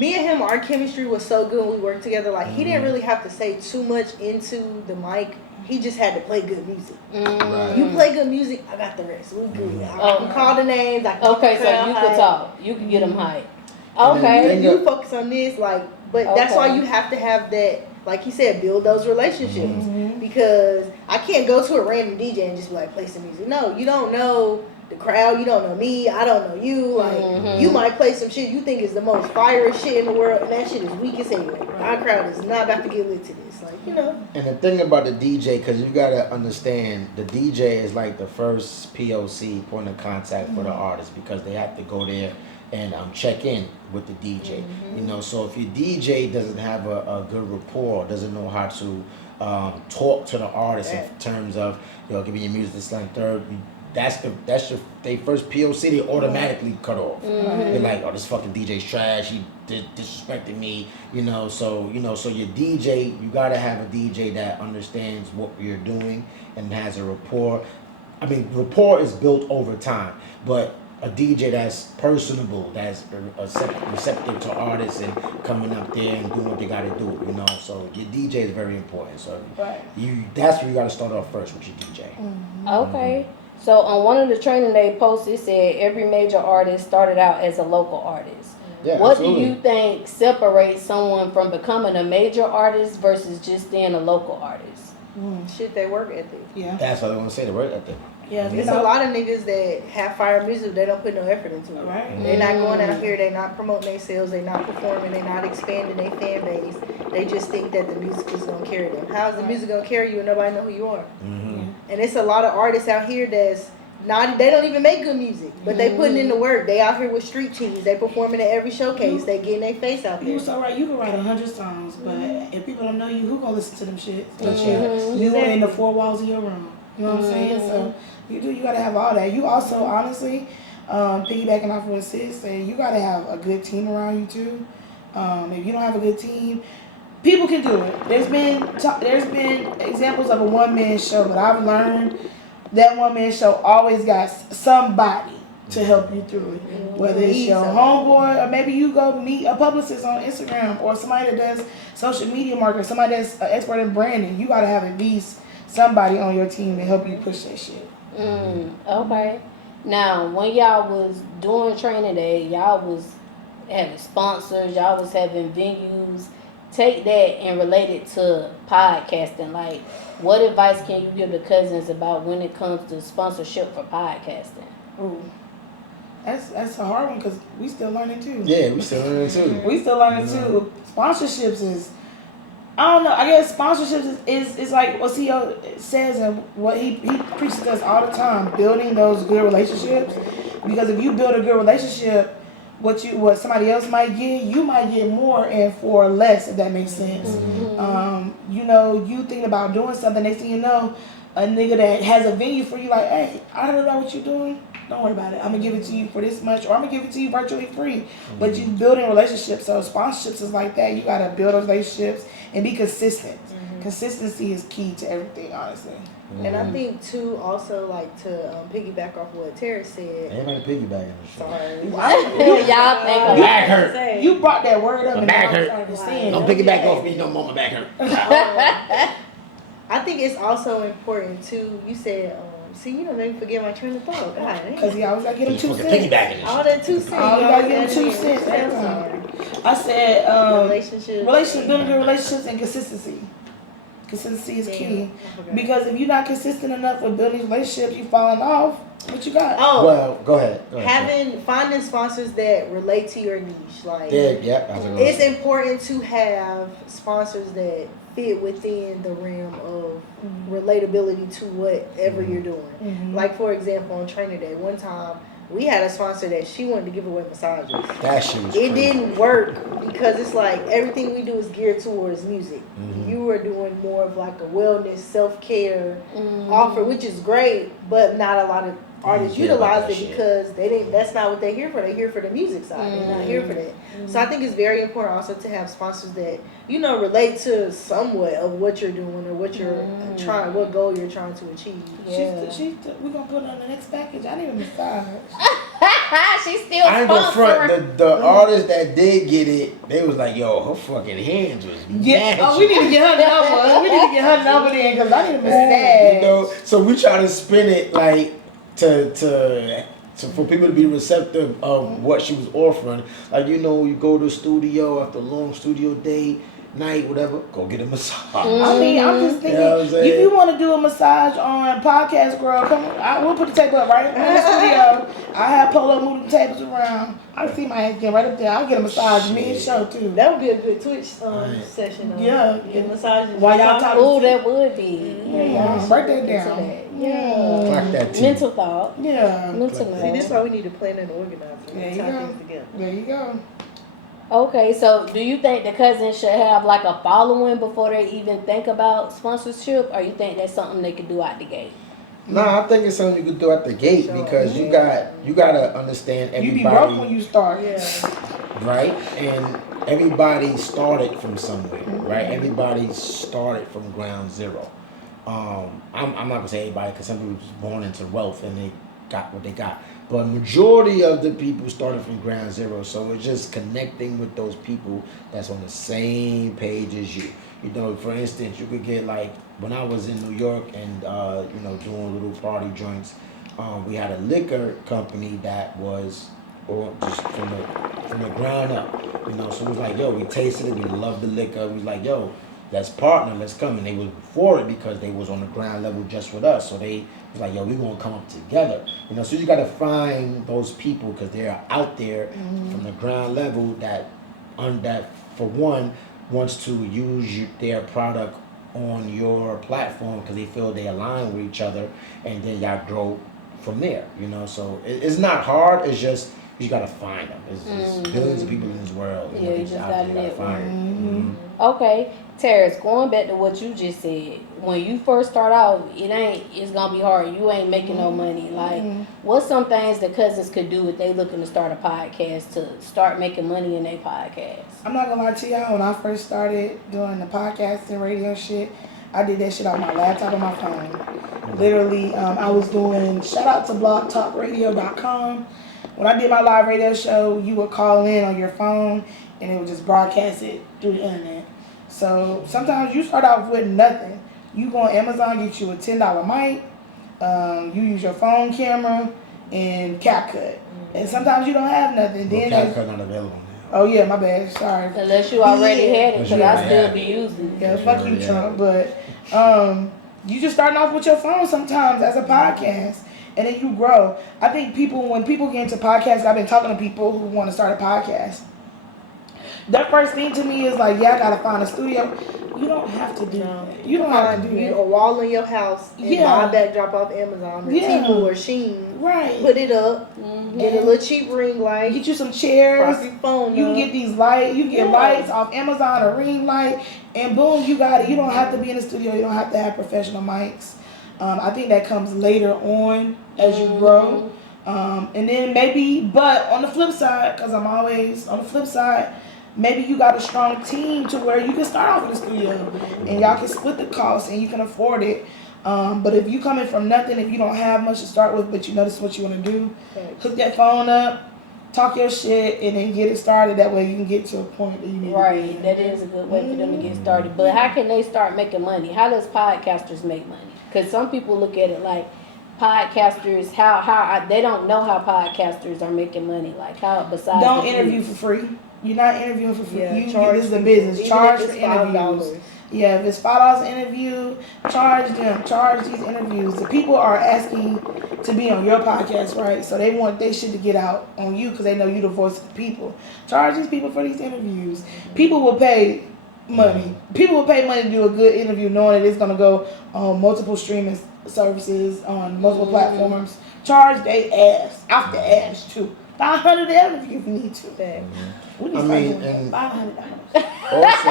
me and him, our chemistry was so good when we worked together. Like he didn't really have to say too much into the mic. He just had to play good music. Right. You play good music, I got the rest. We good. I can call the names. I can Okay, keep the so crowd you hype. can talk. You can get them hype. And Okay. then- You focus on this, like, but that's Okay. why you have to have that, like you said, build those relationships. Because I can't go to a random DJ and just be like, play some music. No, you don't know the crowd, you don't know me, I don't know you. Like, you might play some shit you think is the most fire shit in the world, and that shit is weak as hell. Our crowd is not about to get lit to this. Like, you know. And the thing about the DJ, because you gotta understand, the DJ is like the first POC, point of contact for the artist, because they have to go there and check in with the DJ. You know, so if your DJ doesn't have a good rapport, doesn't know how to talk to the artist in terms of, you know, give me your music, this, like, third. That's they first POC, they automatically cut off. They're like, oh, this fucking DJ's trash. He disrespected me. You know, so your DJ, you gotta have a DJ that understands what you're doing and has a rapport. I mean, rapport is built over time, but a DJ that's personable, that's receptive to artists and coming up there and doing what they gotta do. You know, so your DJ is very important. So that's where you gotta start off first with your DJ. Okay. So on one of the training day posts, it said every major artist started out as a local artist. Yeah, what absolutely. do you think separates someone from becoming a major artist versus just being a local artist? Shit, they work ethic. Yeah. That's what I want to say. The work ethic. Yeah. There's a lot of niggas that have fire music, they don't put no effort into it. Right. They're not going out here, they're not promoting themselves, they're not performing, they're not expanding their fan base. They just think that the music is gonna carry them. How's the music gonna carry you and nobody know who you are? And it's a lot of artists out here that's not, they don't even make good music, but they putting in the work. They out here with street teams, they performing at every showcase, they getting their face out there. You so right, you can write 100 songs, but if people don't know you, who gonna listen to them shit? You in the four walls of your room. You know what I'm saying? So you gotta have all that. You also, honestly, piggybacking off of what Sid said, you gotta have a good team around you too. If you don't have a good team, people can do it. There's been examples of a one-man show, but I've learned that one-man show always got somebody to help you through it. Whether it's your homeboy, or maybe you go meet a publicist on Instagram, or somebody that does social media marketing, somebody that's an expert in branding. You gotta have at least somebody on your team to help you push that shit. Okay. Now, when y'all was doing training day, y'all was having sponsors, y'all was having venues. Take that and relate it to podcasting. Like, what advice can you give the Cuzns about when it comes to sponsorship for podcasting? Ooh, that's a hard one because we still learning too. Yeah, we still learning too. We still learning too. Sponsorships is, I don't know. I guess sponsorships is like what CEO says and what he preaches to us all the time. Building those good relationships, because if you build a good relationship, what somebody else might get, you might get more and for less, if that makes sense. You know, you thinking about doing something, next thing you know, a nigga that has a venue for you, like, hey, I heard about what you're doing. Don't worry about it. I'm gonna give it to you for this much, or I'm gonna give it to you virtually free. But you building relationships, so sponsorships is like that. You gotta build those relationships and be consistent. Consistency is key to everything, honestly. And I think too, also like to piggyback off what Terry said. Ain't nobody piggybacking. Sorry. Y'all think My back hurt. You brought that word up. My and back I was hurt. trying to stand. Don't piggyback off me no more. My back hurt. I think it's also important too. You said, see, you don't make me forget my train of thought. God, Because he always got to get him 2 cents. Piggybacking. all that 2 cents. All you got to get him 2 cents. I'm sorry. I said, Relationships. building good relationships and consistency. Consistency is key. Because if you're not consistent enough with building relationships, you falling off. What you got? Oh, Well, go ahead. finding sponsors that relate to your niche. Like, Yeah. it's important to have sponsors that fit within the realm of relatability to whatever you're doing. Like, for example, on Trainer Day, one time we had a sponsor that she wanted to give away massages. That shit was It crazy. didn't work because it's like everything we do is geared towards music. You were doing more of like a wellness, self-care offer, which is great, but not a lot of artists Yeah, about utilize that it shit. because that's not what they're here for. They're here for the music side. They're not here for that. So I think it's very important also to have sponsors that, you know, relate to somewhat of what you're doing or what you're trying, what goal you're trying to achieve. We're going to put it on the next package. I need a massage. She's still I ain't gonna sponsoring. front. The artists that did get it, they was like, yo, her fucking hands was Yeah. magic. Oh, we need to get her number. We need to get her number then because I need a massage. You know, so we try to spin it like to for people to be receptive of what she was offering. Like, you know, you go to the studio after a long studio day, night, whatever, go get a massage. I mean, I'm just thinking, You know what I'm saying? if you want to do a massage on Podcast Girl, come on, we'll put the table up right in the studio. I have Polo move the tables around. I see my ass getting right up there. I'll get a massage mid-show, too. That would be a good Twitch session. Yeah. Get massages. While y'all talking. Oh, that would be. Yeah, write that down. Yeah. Clock that T. Mental thought. Yeah. Mental See, this is thought. why we need to plan and organize. There you tie go. things together. There you go. Okay, so do you think the Cuzn should have like a following before they even think about sponsorship, or you think that's something they could do out the gate? No, I think it's something you could do at the gate because you gotta understand everybody. You be broke when you start. Yeah. Right? And everybody started from somewhere, right? Everybody started from ground zero. I'm not gonna say everybody because some people was born into wealth and they got what they got. But majority of the people started from ground zero. So it's just connecting with those people that's on the same page as you. You know, for instance, you could get like when I was in New York and doing little party joints, we had a liquor company that was or just from the ground up. You know, so it was like, yo, we tasted it, we loved the liquor. We was like, yo, let's partner, let's come. And they was for it because they was on the ground level just with us. So they was like, yo, we gonna come up together. You know, so you gotta find those people because they're out there from the ground level that for one wants to use their product on your platform because they feel they align with each other, and then y'all grow from there. You know, so it's not hard. It's just you gotta find them. There's billions of people in this world. Yeah, you just gotta find them. Okay, Terrence, going back to what you just said, when you first start out, it's gonna be hard. You ain't making no money. Like, what's some things that Cuzns could do if they looking to start a podcast to start making money in their podcast? I'm not gonna lie to y'all, when I first started doing the podcast and radio shit, I did that shit on my laptop and my phone. Literally, I was doing, shout out to blogtalkradio.com. When I did my live radio show, you would call in on your phone and it would just broadcast it through the internet. So sometimes you start off with nothing. You go on Amazon, get you a $10 mic, you use your phone camera and CapCut. And sometimes you don't have nothing. Well, then CapCut not available now. Oh yeah, my bad. Sorry. Unless you already had it, Unless because you I already still had be it. using it. Yeah, fuck you, Trump. But you just starting off with your phone sometimes as a podcast, and then you grow. I think when people get into podcasts, I've been talking to people who want to start a podcast. That first thing to me is like, yeah, I gotta find a studio. You don't have to do that. You don't have to do a that. wall in your house and buy a backdrop off Amazon or Temu or Shein. Right. Put it up. Get a little cheap ring light. Get you some chairs. Prop your phone You up. can get these lights. You can get lights off Amazon or ring light, and boom, you got it. You don't have to be in the studio. You don't have to have professional mics. I think that comes later on as you grow. And then but on the flip side, because I'm always on the flip side, maybe you got a strong team to where you can start off in the studio and y'all can split the cost and you can afford it. But if you coming from nothing, if you don't have much to start with, but you know this is what you want to do, hook that phone up, talk your shit, and then get it started. That way you can get to a point that you need to be. Right, that is a good way for them to get started. But how can they start making money? How does podcasters make money? Because some people look at it like podcasters, how they don't know how podcasters are making money. Like how besides don't interview for free. You're not interviewing for free. Yeah, This is a business. Even Charge if for it's interviews. $5. Yeah, if it's $5 an interview, charge them. Charge these interviews. The people are asking to be on your podcast, right? So they want their shit to get out on you because they know you the voice of the people. Charge these people for these interviews. People will pay money. People will pay money to do a good interview knowing that it's going to go on multiple streaming services, on multiple platforms. Charge they ass. Out the ass, too. $500 if you need to. We need $500. Also,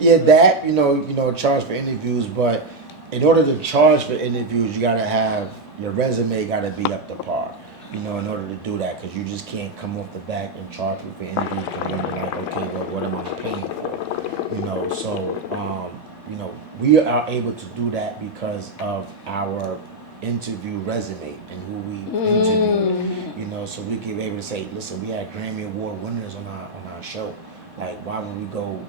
yeah, that you know, charge for interviews. But in order to charge for interviews, you gotta have your resume gotta be up to par. You know, in order to do that, because you just can't come off the back and charge for interviews. Because then you're like, okay, well, what am I paying for? You know, so we are able to do that because of our interview resume and who we interview. You know, so we can be able to say, listen, we had Grammy Award winners on our show. Like, why would we go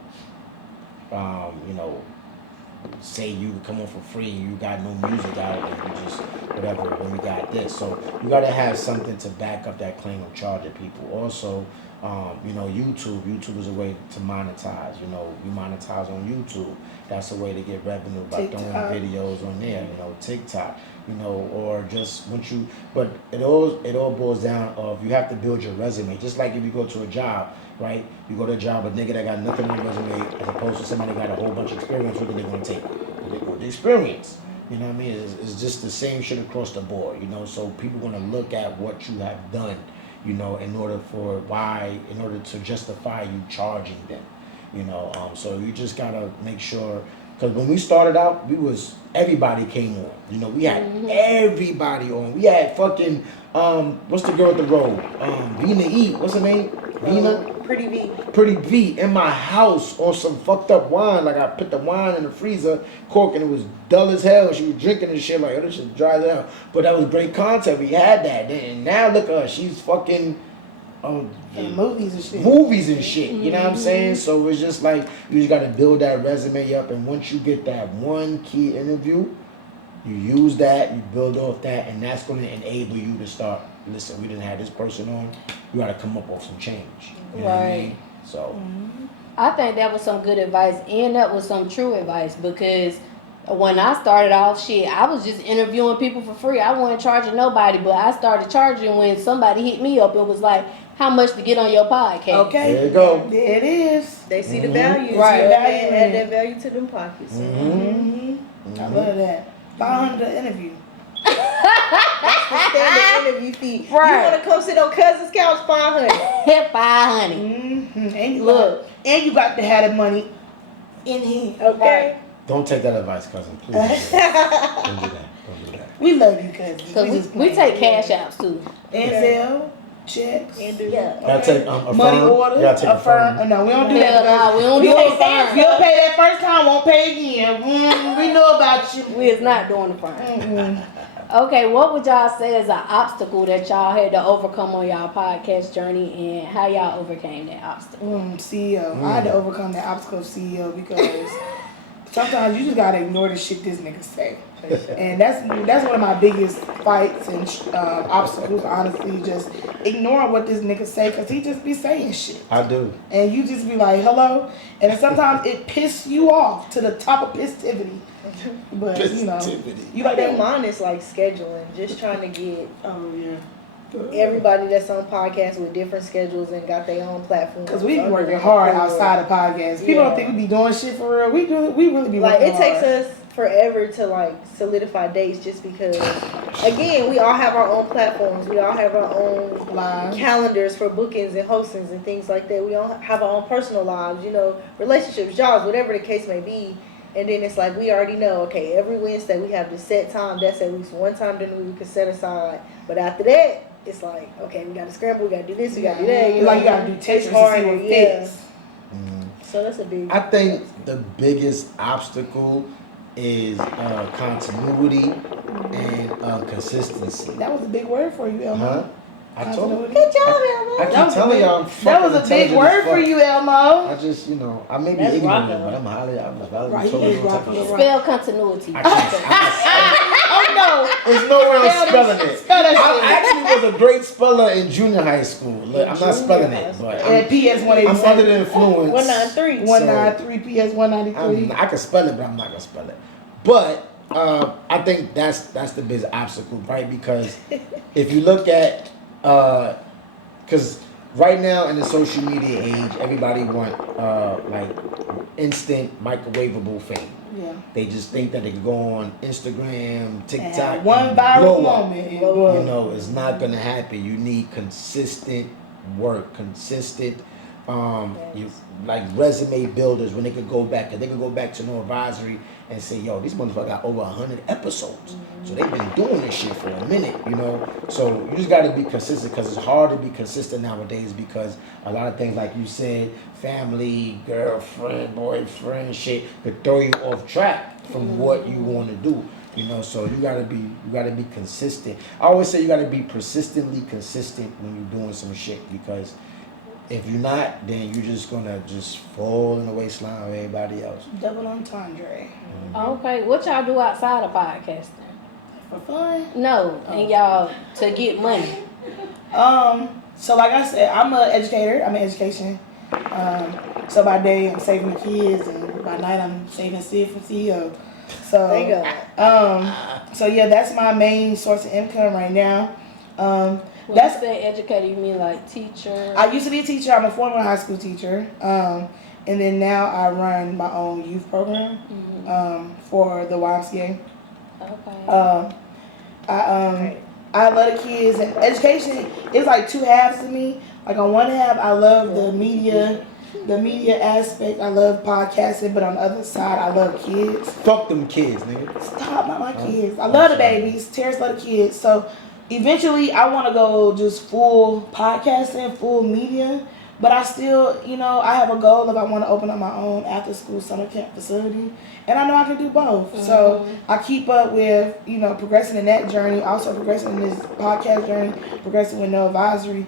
say you could come on for free and you got no music out and you just whatever when we got this. So you got to have something to back up that claim of charging people. Also, you know, YouTube is a way to monetize. You know, you monetize on YouTube. That's a way to get revenue by throwing videos on there. You know, TikTok. You know, or just once you, but it all boils down of you have to build your resume. Just like if you go to a job, right? You go to a job, a nigga that got nothing on the resume, as opposed to somebody that got a whole bunch of experience. What are they gonna take? They go the experience. You know what I mean? It's just the same shit across the board. You know, so people gonna look at what you have done. You know, in order to justify you charging them. You know, so you just gotta make sure. Because when we started out, everybody came on. You know, we had everybody on. We had fucking, what's the girl at the road? Vina E. What's her name? Vina? Pretty V. Pretty V in my house on some fucked up wine. Like I put the wine in the freezer, cork, and it was dull as hell. She was drinking and shit like, oh, this shit dry as hell. But that was great content. We had that. And now look at her. She's fucking... movies and shit. You know what I'm saying? So it's just like you just gotta build that resume up, and once you get that one key interview, you use that, you build off that, and that's gonna enable you to start. Listen, we didn't have this person on. You gotta come up with some change. You know what I mean? So I think that was some good advice, and that was some true advice, because when I started off, I was just interviewing people for free. I wasn't charging nobody, but I started charging when somebody hit me up and was like, how much to get on your podcast? Okay. There you go. There it is. They see the value. Right. So they add that value to them pockets. I love that. 500 an interview. That's the standard interview fee. Right. You want to come sit on Cuz's couch? 500. Hit 500. And you Look. and you got to have the money in here. Okay. don't take that advice, cousin. Please don't do that. Don't do that. We love you, cousin. Because we take cash outs too. Ansel, checks. Yeah. Gotta take a Money firm. orders. You gotta take a firm. No, we don't do Hell that. no, we don't do If you a don't firm. pay that first time, won't pay again. We know about you. We is not doing the firm. Okay, what would y'all say is an obstacle that y'all had to overcome on y'all podcast journey, and how y'all overcame that obstacle? CEO. I had to overcome that obstacle of CEO because sometimes you just gotta ignore the shit this nigga say. And that's one of my biggest fights and obstacles, honestly, just ignoring what this nigga say, because he just be saying shit. I do. And you just be like, hello? And then sometimes it pisses you off to the top of pissivity. But, you know, you like That that mine is like scheduling, just trying to get Oh, yeah. everybody that's on podcasts with different schedules and got their own platform. Because we be working hard outside of podcasts. People don't think we be doing shit for real. We really be Like, working it takes hard. us forever to like solidify dates, just because, again, we all have our own platforms. We all have our own Live. calendars for bookings and hostings and things like that. We all have our own personal lives, you know, relationships, jobs, whatever the case may be. And then it's like, we already know, okay, every Wednesday we have the set time. That's at least one time during the week we can set aside. But after that, it's like, okay, we got to scramble, we got to do this, we got to do that. You like you gotta do It's Tetris to see harder, what yeah. fits. So that's a big. I think the biggest obstacle is continuity and consistency. That was a big word for you, Elmo. Huh? I told you. Continuity. Good job, Elmo. I keep telling y'all, I'm That fucking was a big intelligent as word for fuck. you, Elmo. I just, you know, I may be That's ignorant, rocking. but I'm highly Right, he is rocking it. Spell continuity. I can't. Oh no! There's no way I'm spelling it. Spell that I shit. actually was a great speller in junior high school. Look, I'm not spelling it, but And PS I'm 187. under the influence. 193. 193 PS 193. I can spell it, but I'm not gonna spell it. But I think that's the biggest obstacle, right? Because if you look at, because right now in the social media age, everybody want like instant microwavable fame. Yeah. They just think that they can go on Instagram, TikTok, And one and viral blow up. moment. You know, it's not gonna happen. You need consistent work, consistent. You like resume builders when they could go back, and they could go back to no advisory and say, "Yo, these motherfuckers got over 100 episodes, so they've been doing this shit for a minute." You know, so you just got to be consistent, because it's hard to be consistent nowadays, because a lot of things, like you said, family, girlfriend, boyfriend, shit could throw you off track from what you want to do. You know, so you gotta be consistent. I always say you gotta be persistently consistent when you're doing some shit, because If you're not, then you're just gonna just fall in the waistline of everybody else. Double entendre. Okay, what y'all do outside of podcasting? For fun. No, and y'all to get money. So like I said, I'm an educator. I'm in education. So by day I'm saving the kids, and by night I'm saving Sid from CEO. So There you go. So yeah, that's my main source of income right now. When That's you say educator, you mean like teacher? I used to be a teacher. I'm a former high school teacher, and then now I run my own youth program for the YMCA. Okay. I love the kids, and education is like two halves of me. Like on one half, I love the media aspect. I love podcasting, but on the other side, I love kids. Fuck them kids, nigga. Stop, not my kids. I love the babies. Terrence love the kids. So eventually, I want to go just full podcasting, full media. But I still, I have a goal of I want to open up my own after-school summer camp facility. And I know I can do both. Mm-hmm. So I keep up with, progressing in that journey, also progressing in this podcast journey, progressing with No Advisory.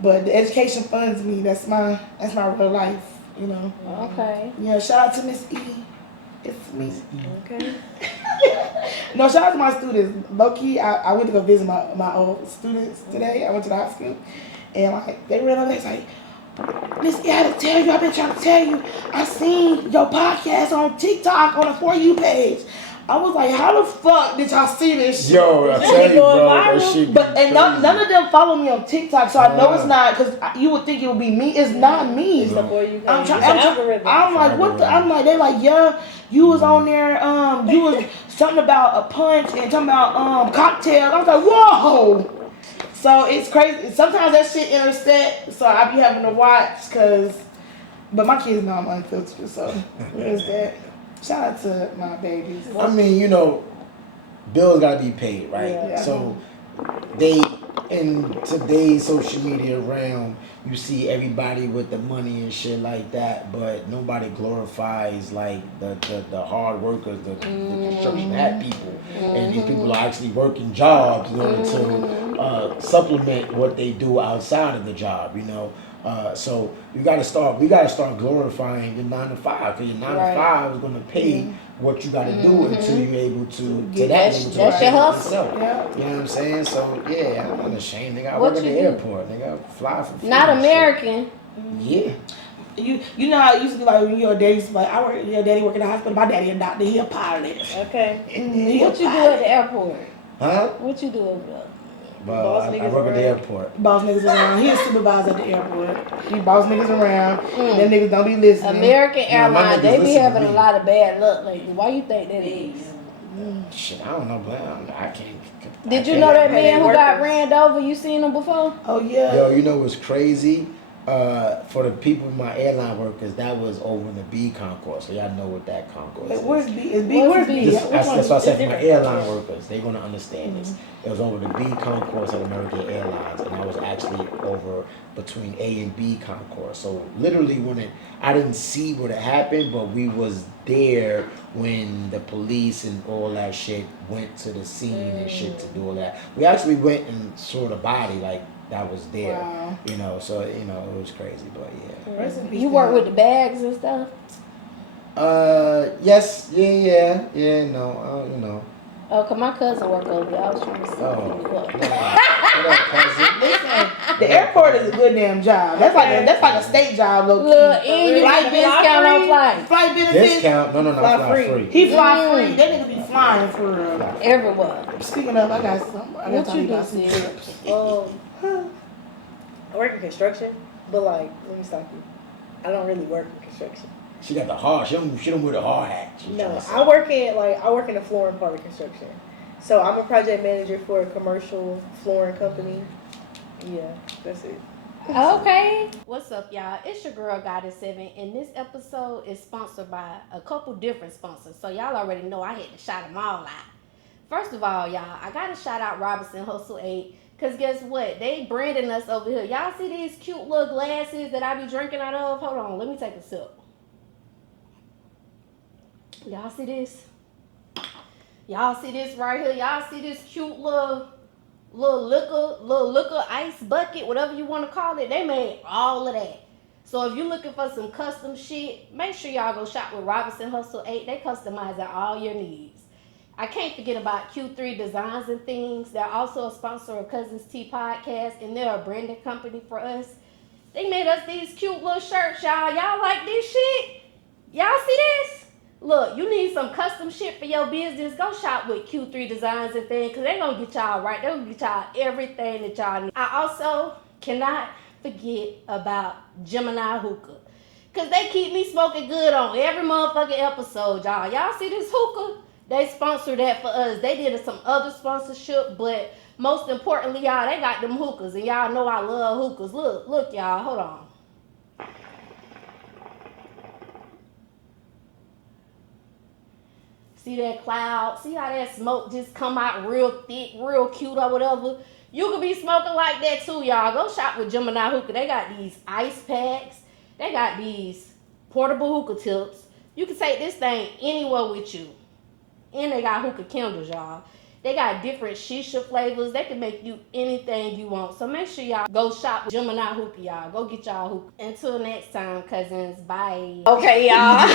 But the education funds me. That's my real life, Okay. Yeah, shout out to Miss E. It's me. Okay. No, shout out to my students. Low-key, I went to go visit my old students today. I went to the high school. And they ran over there, it's like, Miss E, I had to tell you, I've been trying to tell you, I seen your podcast on TikTok on the For You page. I was like, how the fuck did y'all see this shit? Yo, I tell you, bro, that shit. But none of them follow me on TikTok, so I know it's not, because you would think it would be me. It's not me. It's the For You page. I'm like, what the? I'm like, they're like, yeah, you was on there. You was something about a punch and talking about cocktails. I was like, whoa. So it's crazy. Sometimes that shit intersect, so I be having to watch, but my kids know I'm unfiltered, so there's that. Shout out to my babies. I mean, bills gotta be paid, right? Yeah. So in today's social media realm, you see everybody with the money and shit like that, but nobody glorifies like the hard workers, the construction hat people, and these people are actually working jobs in order to supplement what they do outside of the job, So we gotta start glorifying your 9 to 5, because your 9 to 5 is gonna pay what you gotta do until you're able to That's your hustle. Yeah. You know what I'm saying? So yeah, I'm not ashamed. Nigga, I work at the airport. Nigga, I fly for free. Not American. Yeah. You know how it used to be like when your daddy's like, your daddy work in the hospital, my daddy a doctor, he a pilot. Okay. What you do at the airport? Huh? What you do over there? I work at the airport. Boss niggas around. He a supervisor at the airport. He boss niggas around. And them niggas don't be listening. American Airlines, they be having to a me. lot of bad luck lately. Why you think that is? Shit, I don't know, but I can't. Did you know that man who got ran over? You seen him before? Oh yeah. Yo, you know what's crazy? For the people, my airline workers, that was over in the B concourse. So y'all know what that concourse is. Where's B? Is B? Where's B? That's what I said for my airline workers. They're gonna understand this. It was over the B concourse at American Airlines, and I was actually over between A and B concourse. So literally, I didn't see what had happened, but we was there when the police and all that shit went to the scene and shit to do all that. We actually went and saw the body, like that was there. Wow. So it was crazy, but yeah. You work with the bags and stuff? Yes, no. Oh, cause my cousin work over there. I was trying to see. What up, cousin? Listen, the airport is a good damn job. That's like a state job, low key. Look, and you get discount on flights. Flight benefits. Discount? No, fly free. He fly free. That nigga be flying for real. Everywhere. Speaking of, I got What to you about do, some sis? trips. I work in construction, but let me stop you. I don't really work in construction. She got the hard. She don't wear the hard hat. No, I work in the flooring part of construction. So I'm a project manager for a commercial flooring company. Yeah, that's it. Okay. What's up, y'all? It's your girl, Goddess7, and this episode is sponsored by a couple different sponsors. So y'all already know I had to shout them all out. First of all, y'all, I got to shout out Robinson Hustle 8. Because guess what? They branding us over here. Y'all see these cute little glasses that I be drinking out of? Hold on. Let me take a sip. Y'all see this? Y'all see this right here? Y'all see this cute little little liquor ice bucket, whatever you want to call it. They made all of that. So if you're looking for some custom shit, make sure y'all go shop with Robinson Hustle 8. They customizing all your needs. I can't forget about Q3 Designs and Things. They're also a sponsor of Cousins T Podcast, and they're a branding company for us. They made us these cute little shirts, y'all. Y'all like this shit? Y'all see this? Look, you need some custom shit for your business. Go shop with Q3 Designs and Things, because they're going to get y'all right. They're going to get y'all everything that y'all need. I also cannot forget about Geminiih Hookah, because they keep me smoking good on every motherfucking episode, y'all. Y'all see this hookah? They sponsored that for us. They did some other sponsorship, but most importantly, y'all, they got them hookahs, and y'all know I love hookahs. Look, y'all, hold on. See that cloud? See how that smoke just come out real thick, real cute or whatever? You could be smoking like that too, y'all. Go shop with Geminiih Hookah. They got these ice packs. They got these portable hookah tips. You can take this thing anywhere with you. And they got hookah candles, y'all. They got different shisha flavors. They can make you anything you want. So make sure y'all go shop with Geminiih Hookah, y'all. Go get y'all hookah. Until next time, cousins. Bye. Okay, y'all.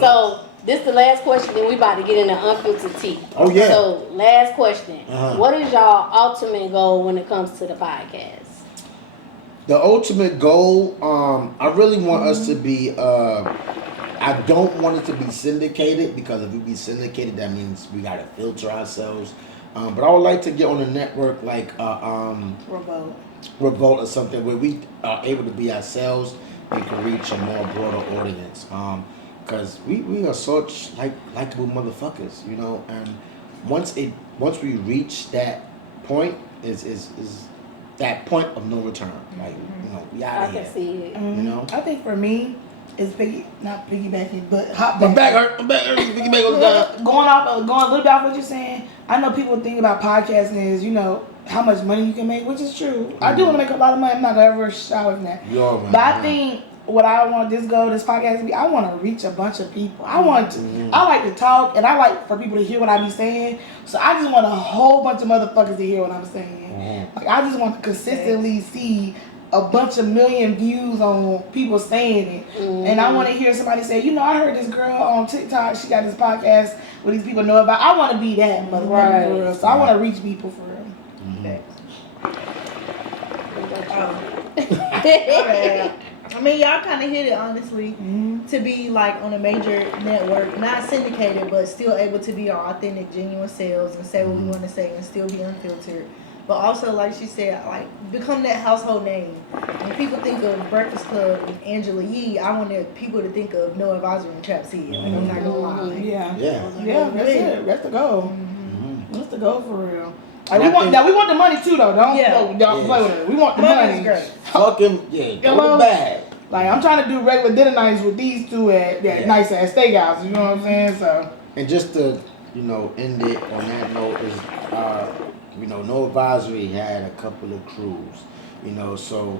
So this is the last question, then we about to get into unfiltered tea. Oh, yeah. So last question. What is y'all ultimate goal when it comes to the podcast? The ultimate goal, I really want us to be, I don't want it to be syndicated, because if we be syndicated, that means we got to filter ourselves. But I would like to get on a network like Revolt or something, where we are able to be ourselves and can reach a more broader audience. Because we are such likable motherfuckers, you know. And once we reach that point, is that point of no return. Like, you know, we out of here. I can see it. You know. I think for me, it's not piggybacking, but hop My back. back hurt. Piggyback on the down. Going a little bit off what you're saying. I know people think about podcasting is, you know, how much money you can make, which is true. I do want to make a lot of money. I'm not gonna ever shy with that. But I think what I want this podcast to be, I want to reach a bunch of people. I like to talk, and I like for people to hear what I be saying. So I just want a whole bunch of motherfuckers to hear what I'm saying. Like, I just want to consistently see a bunch of million views on people saying it. And I want to hear somebody say, you know, I heard this girl on TikTok, she got this podcast where these people know about. I want to be that motherfucker for real. So I want to reach people for real. I mean, y'all kind of hit it, honestly. To be like on a major network, not syndicated, but still able to be our authentic, genuine selves and say what we want to say and still be unfiltered. But also, like she said, like, become that household name. When people think of Breakfast Club and Angela Yee, I want people to think of No Advisor and Trap City. Like, I'm not gonna lie. Yeah, that's it. That's the goal. That's the goal for real. Like, we want the money too, though. Don't play with it. We want the money. Great. Fucking go bag. Like, I'm trying to do regular dinner nights with these two at nice ass steakhouse. You know what I'm saying? So. And just to, you know, end it on that note is, you know, No Advisory had a couple of crews, you know, so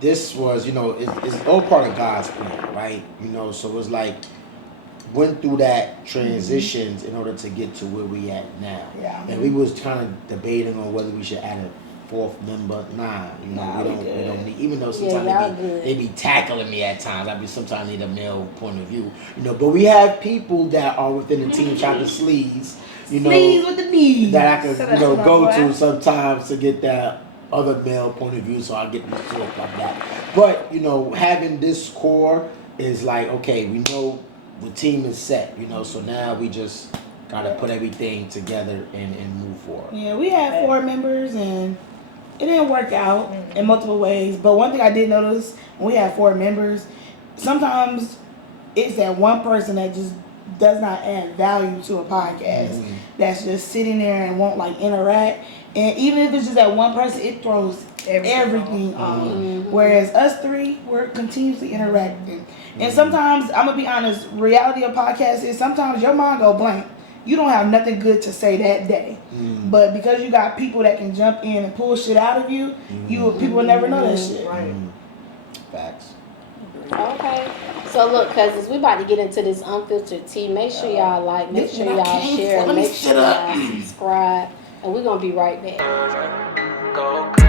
this was, you know, it's all part of God's plan, right? You know, so it was like, went through that transitions in order to get to where we at now. Yeah. And we was kind of debating on whether we should add a fourth member. We don't need, even though sometimes they be tackling me at times. I sometimes need a male point of view, you know, but we have people that are within the team, shout out to Sleeves, you know, with the knees, that I can, you know, go to sometimes to get that other male point of view, so I get this talk like that. But, you know, having this core is like, okay, we know the team is set, you know, so now we just gotta put everything together and move forward. Yeah, we had 4 members and it didn't work out in multiple ways. But one thing I did notice when we had 4 members, sometimes it's that one person that just does not add value to a podcast. That's just sitting there and won't like interact. And even if it's just that one person, it throws everything off. Whereas us 3, we're continuously interacting. And sometimes, I'm gonna be honest, reality of podcasts is sometimes your mind go blank. You don't have nothing good to say that day. But because you got people that can jump in and pull shit out of you, people will never know that shit. Right. Facts. Okay. So look, cousins, we about to get into this unfiltered tea. Make sure y'all like, make sure y'all share, make sure y'all subscribe. And we're gonna be right back. Go